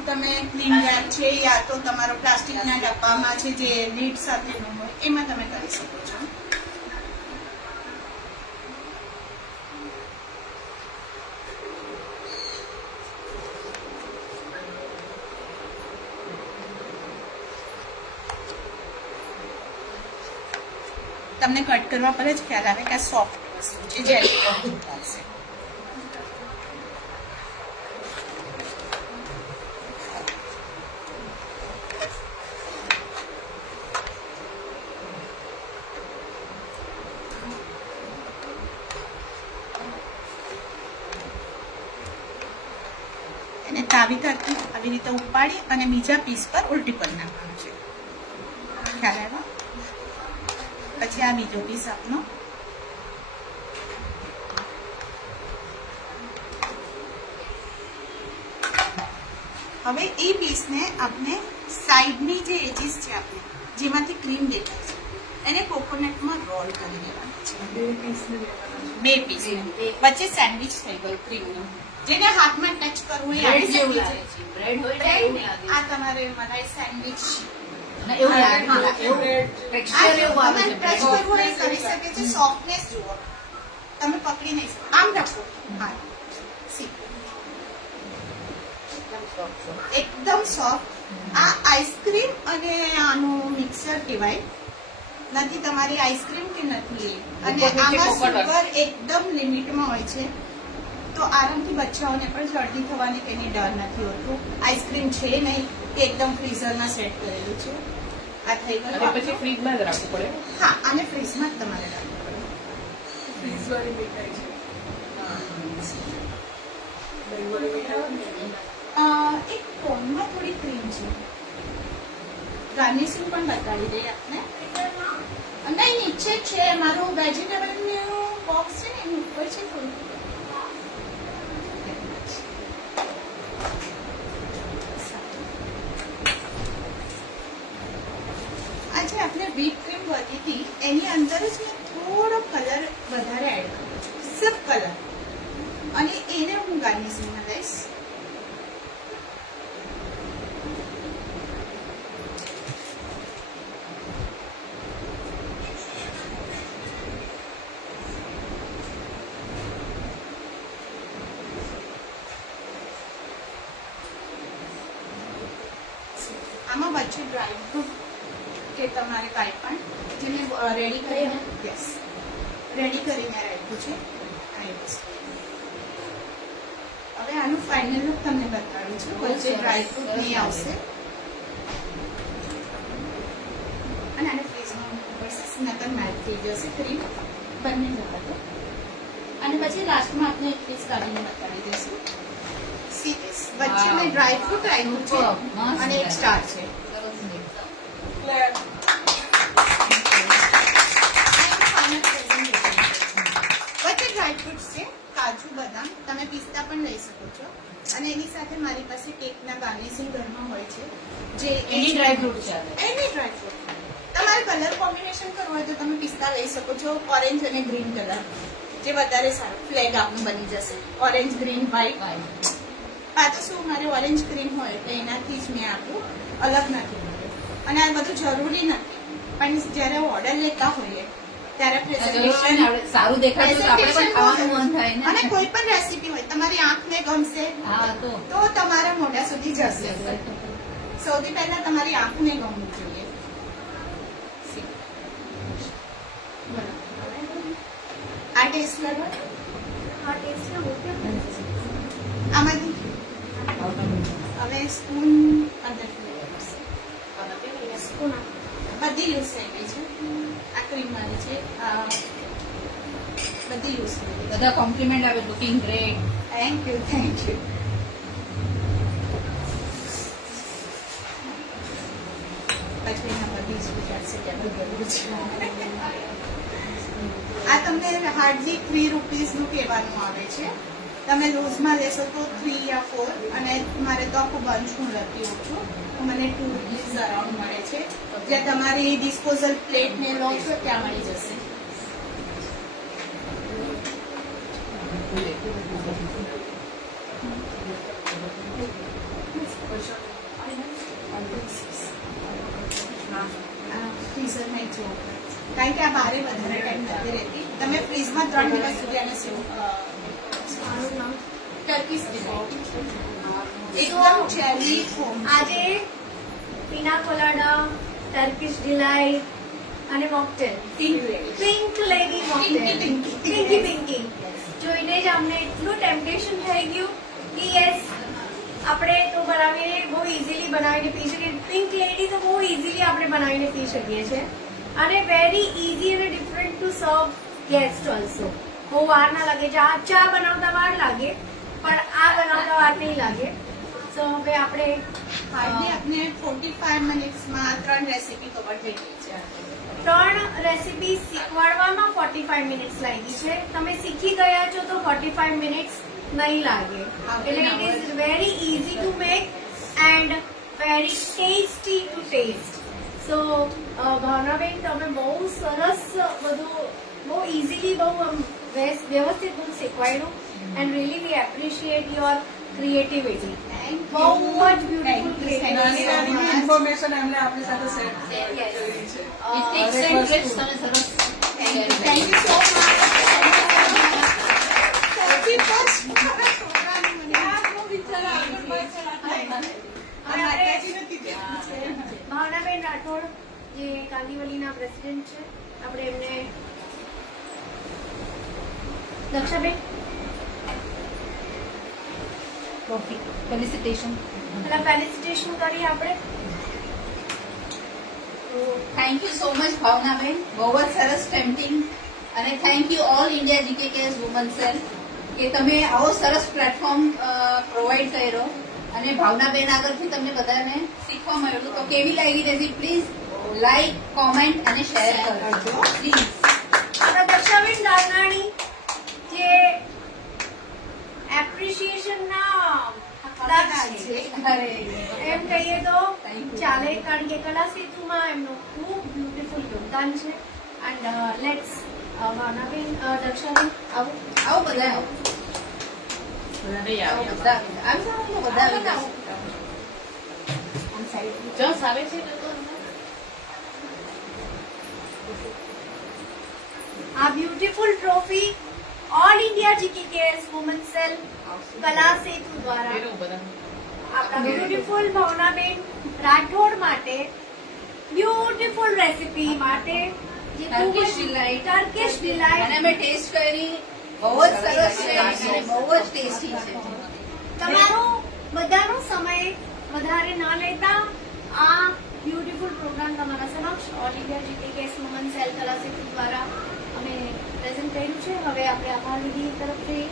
તમે ક્લીન રેપ છે યા તો તમારો પ્લાસ્ટિકના ડબ્બામાં છે જે લીડ સાથેનું હોય એમાં તમે કરી શકો છો. તમને કટ કરવા પર જ ખ્યાલ આવે કે આ સોફ્ટ વસ્તુ છે, જેની ચાલશે. એને તાવી કરતી આવી રીતે ઉપાડી અને બીજા પીસ પર ઉલટી કરી નાખવાનું છે. ખ્યાલ આવ્યો? પછી આ બીજો પીસ આપનો હવે એ પીસને આપણે સાઈડની જે એજીસ છે આપણે જેમાંથી ક્રીમ દેખાય છે એને કોકોનટમાં રોલ કરી દેવાનું છે. 2 પીસ વચ્ચે સેન્ડવિચ થઈ ગયું ક્રીમનું. જેને હાથમાં ટચ કરવું એ બ્રેડ જેવું લાગે છે. બ્રેડ હોય ને એવું લાગે છે. આ તમારે મલાઈ સેન્ડવિચ એવું લાગે એવું ટેક્સચર એવું આવે છે. ટચ કરવું એ કરી શકે છે. સોફ્ટનેસ જુઓ, તમે પકડી નહીં શકો, આમ રાખો. હા, સી એકદમ સોફ્ટ. આ આઈસ્ક્રીમ અને આનું મિક્સર કહેવાય. નથી તમારી આઈસ્ક્રીમ કે નથી એ. અને આમાં સુગર એકદમ લિમિટમાં હોય છે તો આરામથી બચ્ચાઓને પણ શરદી થવાની તેની ડર નથી હોતું. આઈસ્ક્રીમ છે નહીં કે એકદમ ફ્રીઝરમાં સેટ કરેલું છે. આ થઈ ગયું. પછી ફ્રીજમાં જ રાખવું પડે. હા, આને ફ્રીઝમાં જ તમારે રાખવું પડે. ફ્રીઝ વાળી મીઠાઈ છે. દહીં વાળી મીઠાઈ. એક કોનમાં થોડી ક્રીમ છે, ગાર્નિશિંગ પણ બતાવી દઈએ આપને. નહીં, નીચે છે મારું વેજીટેબલનું બોક્સ છે ને એની ઉપર છે થોડું. આજે આપણે વ્હીપ ક્રીમ વધી હતી એની અંદર જ મેં થોડો કલર વધારે એડ કર્યો છે, સિર્ફ કલર, અને એને હું ગાર્નિશિંગમાં લઈશ. આમાં વચ્ચે ડ્રાય ફ્રૂટ કે તમારે કાંઈ પણ જેને રેડી કરીને રેડી કરીને રાખ્યું છે આ વસ્તુ. હવે આનું ફાઇનલ લુક તમને બતાડું છું. વચ્ચે ડ્રાય ફ્રૂટ નહીં આવશે અને આને ફ્રીઝમાં થઈ જશે ક્રીમ બંને જતા તો. અને પછી લાસ્ટમાં આપણે એક પીસ કાઢીને બતાવી દઈશું. સી ધીસ વચ્ચે મેં ડ્રાય ફ્રૂટ આપ્યું છે મસ્ત. અને એક સ્ટાર છે. સરસ છે. Claire. વચ્ચે ડ્રાયફ્રૂટ્સ છે, કાજુ બદામ, તમે પિસ્તા પણ લઈ શકો છો. અને એની સાથે મારી પાસે કેકના ગાર્નિશિંગ ઘરમાં હોય છે જે એની ડ્રાયફ્રૂટ ચાલે. એની ડ્રાયફ્રૂટ. તમારે કલર કોમ્બિનેશન કરવું હોય તો તમે પિસ્તા લઈ શકો છો, ઓરેન્જ અને ગ્રીન કલર, જે વધારે સારું ફ્લેગ આપનું બની જશે. Orange green white. આ તો શું મારે ઓરેન્જ ક્રીમ હોય એટલે એનાથી જ મેં આપ્યું, અલગ નથી કર્યું. અને આ બધું જરૂરી નથી, પણ જ્યારે ઓર્ડર લેતા હોઈએ ત્યારે પ્રેઝન્ટેશન સારું દેખાય તો આપણે પણ ખાવાનું મન થાય ને. અને કોઈ પણ રેસીપી હોય તમારી આંખને ગમશે હા તો તો તમારા મોઢા સુધી જશે. સૌથી પહેલા તમારી આંખને ગમવું જોઈએ. આ ટેસ્ટ કરો. આ ટેસ્ટનો મુખ્ય આમાંથી હવે સ્પૂન અંદર સ્પૂન બધી યુઝ થઈ ગઈ છે. આ ક્રીમ વાળી છે, બધી યુઝ થઈ ગઈ. બધા કોમ્પ્લિમેન્ટ આવે, looking great. Thank you, thank you. પછી એના બધી જ વેજીટેબલ જરૂર છે. આ તમને હાર્ડલી 3 રૂપીસનું કહેવાનું આવે છે. તમે લૂઝમાં લેશો તો 3 યા 4, અને મારે તો આખું બંચ હું લખી હોઉં છું તો મને 2 રૂપીસ અરાઉન્ડ મળે છે. જે તમારી ડિસ્પોઝલ પ્લેટ ને લો છો ત્યાં મળી જશે. ફ્રીઝરમાં જો કારણ કે આ બારે વધારે ટાઈમ નથી રહેતી. તમે ફ્રીઝમાં 3 દિવસ સુધી આને સેવ ટર્કીશ ડિલાઇટ એકદમ જેલી ફોમ. આજે પીના કોલાડા, ટર્કીશ ડિલાઇટ અને mocktail, pink lady mocktail, Pinky Pinky જોઈને જ અમને એટલું ટેમ્પટેશન થઈ ગયું કે યસ આપણે તો બનાવીને બહુ ઇઝીલી બનાવીને પી શકીએ. પિંક લેડી તો બહુ ઇઝીલી આપણે બનાવીને પી શકીએ છીએ અને વેરી ઇઝી અને ડિફરન્ટ ટુ સર્વ ગેસ્ટ ઓલ્સો. બહુ વાર ના લાગે. ચા બનાવતા વાર લાગે પણ આ બનાવતા વાર નહીં લાગે. સો હવે આપણે હાર્ડલી આપણે 45 મિનિટ્સમાં 3 રેસીપી કવર થઈ ગઈ છે. 3 રેસીપી શીખવાડવામાં 45 મિનિટ્સ લાગી છે. તમે શીખી ગયા છો તો 45 મિનિટ્સ નહીં લાગે. એટલે it is very easy to make and very tasty to taste. So Bhavnaben તમે બહુ સરસ બધું બહુ ઇઝીલી બહુ વ્યવસ્થિત બધું શીખવાડ્યું and really we appreciate your creativity. બહુ જ બ્યુટીફુલ ક્રિએટિવિટી. ઇન્ફોર્મેશન એમને આપણી સાથે શેર કરી છે. ટિપ્સ એન્ડ ટ્રિક્સ તમે સરસ થેન્ક યુ સો મચ. સૌથી ફર્સ્ટ મારા છોકરાને મને માતાજી નથી દેવું. ભાવનાબેન રાઠોડ જે કાંદીવલીના પ્રેસિડેન્ટ છે, આપણે એમને દક્ષાબેન ટ્રોફી ફેલિસિટેશન. પેલા ફેલિસિટેશન કરી આપણે. Thank you so much Bhavnaben, બહુ જ સરસ ટેમ્પટિંગ. અને thank you all India GKKS woman cell કે તમે આવો સરસ પ્લેટફોર્મ પ્રોવાઈડ કર્યો અને ભાવનાબેન આગળથી તમને બધાને શીખવા મળ્યું. તો કેવી લાગી રેસીપી પ્લીઝ લાઈક, કોમેન્ટ અને શેર કરજો પ્લીઝ. આપણા દક્ષાબેન દારનાણી જે એપ્રિશિએશનના હકદાર છે અરે એમ કહીએ તો ચાલે, કારણ કે કલા સેતુમાં એમનું ખૂબ બ્યુટીફુલ યોગદાન છે. એન્ડ લેટ્સ ભાવનાબેન દક્ષાબેન આવો આવો બધા આવો. આવો બધા આવી જાઓ. આમ સાઈડ આ beautiful trophy all India GKKS woman cell Kala Setu દ્વારા આપણા બ્યુટીફુલ ભાવનાબેન રાઠોડ માટે બ્યુટીફુલ રેસીપી માટે જે ટર્કીશ ડિલાઇટ. ટર્કીશ ડિલાઇટ અને અમે ટેસ્ટ કરી, બહુ જ સરસ છે અને બહુ જ ટેસ્ટી છે. તમારો બધાનો સમય વધારે ન લેતા આ બ્યુટીફુલ પ્રોગ્રામ તમારા સમક્ષ all India જીટીકેએસ woman cell Kala Setu દ્વારા અમે પ્રેઝન્ટ કર્યું છે. હવે આપણે આભાર વિધિ તરફ જઈએ.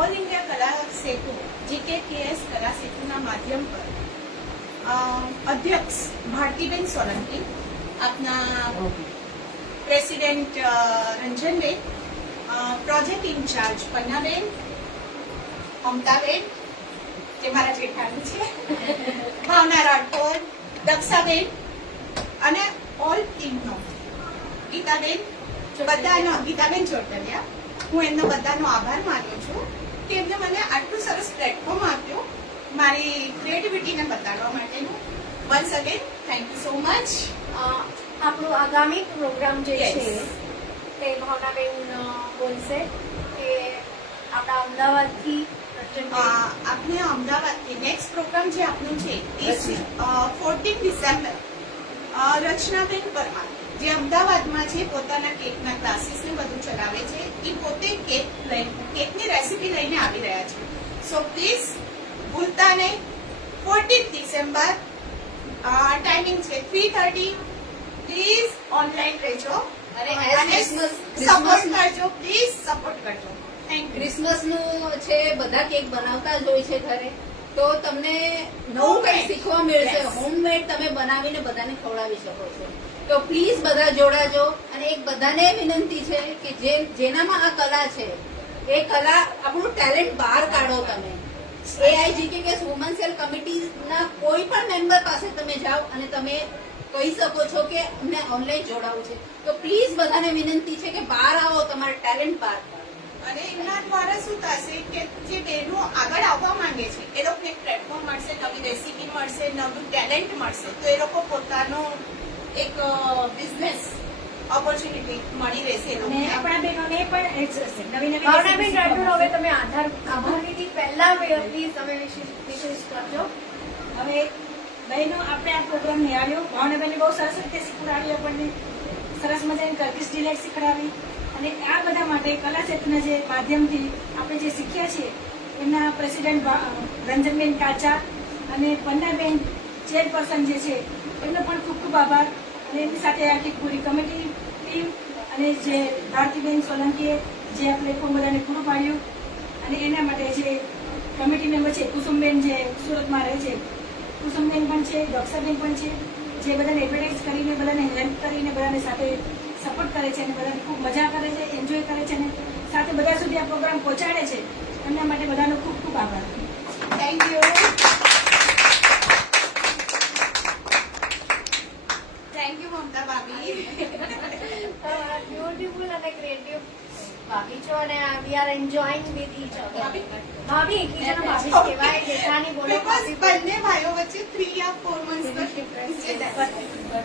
ઓલ ઇન્ડિયા કલા સેતુ જીકેકેએસ કલા સેતુના માધ્યમ પર અધ્યક્ષ ભારતીબેન સોલંકી, આપના president Ranjanben, project incharge Pannaben, Mamtaben જે મારા જેઠાણી છે, ભાવના રાઠોડ, દક્ષાબેન અને ઓલ ટીમનો ગીતાબેન ગીતાબેન ચોટલિયા, હું એમનો બધાનો આભાર માનું છું કે એમને મને આટલું સરસ પ્લેટફોર્મ આપ્યું મારી ક્રિએટિવિટીને બતાડવા માટેનું. Once again thank you so much. આપણું આગામી પ્રોગ્રામ જે Yes. છે તે ભાવનાબેન બોલશે કે આપણા અમદાવાદથી આપણે અમદાવાદથી નેક્સ્ટ પ્રોગ્રામ જે આપણું છે એ 14 ડિસેમ્બર રચનાબેન પરમાર જે અમદાવાદમાં છે, પોતાના કેકના ક્લાસીસ ને બધું ચલાવે છે, એ પોતે કેકની રેસીપી લઈને આવી રહ્યા છે. સો પ્લીઝ ભૂલતા નહીં. 14 ડિસેમ્બર ટાઈમિંગ છે 3:30. પ્લીઝ ઓનલાઈન રહેજો અને સપોર્ટ કરજો. પ્લીઝ સપોર્ટ કરજો. Thank you. ક્રિસમસ નું છે, બધા કેક બનાવતા જ હોય છે ઘરે, તો તમને નવું કંઈ શીખવા મળશે. Yes. હોમમેડ તમે બનાવીને બધાને ખવડાવી શકો છો. તો પ્લીઝ બધા જોડાજો. અને એક બધાને વિનંતી છે કે જેનામાં આ કલા છે એ કલા, આપણું ટેલેન્ટ બહાર કાઢો. તમે AIGKS વુમન સેલ કમિટીના કોઈ પણ મેમ્બર પાસે તમે જાઓ અને તમે કહી શકો છો કે અમને ઓનલાઈન જોડાવું છે. તો પ્લીઝ બધાને વિનંતી છે કે બહાર આવો, તમારા ટેલેન્ટ બહાર કાઢો. અને એમના દ્વારા શું થશે કે જે બહેનો આગળ આવવા માંગે છે એ લોકોને એક પ્લેટફોર્મ મળશે, નવી રેસીપી મળશે, નવું ટેલેન્ટ મળશે, તો એ લોકો પોતાનો એક બિઝનેસ ઓપોર્ચ્યુનિટી મળી રહેશે એ અને લોકોને. આપણા બહેનોને પણ નવી નવી ભાવનાબેન recipe રાઠોડ, હવે શીખવા તમે આભાર વિધિ પહેલા પ્લીઝ તમે વિશેષ કરજો. હવે બહેનો આપણે આ પ્રોગ્રામ નિહાળ્યો. ભાવનાબેને બહુ સરસ રીતે શીખવાડ્યું, આપણને સરસ મજાની ટર્કીશ ડિલાઇટ શીખડાવી. અને આ બધા માટે કલા સેતુના જે માધ્યમથી આપણે જે શીખ્યા છીએ એમના પ્રેસિડેન્ટ રંજનબેન કાચા અને પન્નાબેન ચેરપર્સન જે છે એમનો પણ ખૂબ ખૂબ આભાર. અને એમની સાથે આખી પૂરી કમિટી ટીમ અને જે ભારતીબેન સોલંકીએ જે આ પ્લેટફોર્મ બધાને પૂરું પાડ્યું. અને એના માટે જે કમિટી મેમ્બર છે કુસુમબેન જે સુરતમાં રહે છે, કુસુમબેન પણ છે, દક્ષાબેન પણ છે, જે બધાને એડવર્ટાઇઝ કરીને બધાને હેલ્પ કરીને બધાને સાથે સપોર્ટ કરે છે અને બધાને ખૂબ મજા કરે છે, એન્જોય કરે છે અને સાથે બધા સુધી આ પ્રોગ્રામ પહોંચાડે છે. એમના માટે બધાનો ખૂબ ખૂબ આભાર. Thank you. થેન્ક યુ મમતા ભાભી. બ્યુટીફુલ અને ક્રિએટિવ ભાભી છો અને we are enjoying with each other. ભાભી એકબીજાના ભાભી જ કહેવાય. જેઠાની બોલો Because બંને ભાઈઓ વચ્ચે 3 or 4 months નો difference છે. છે.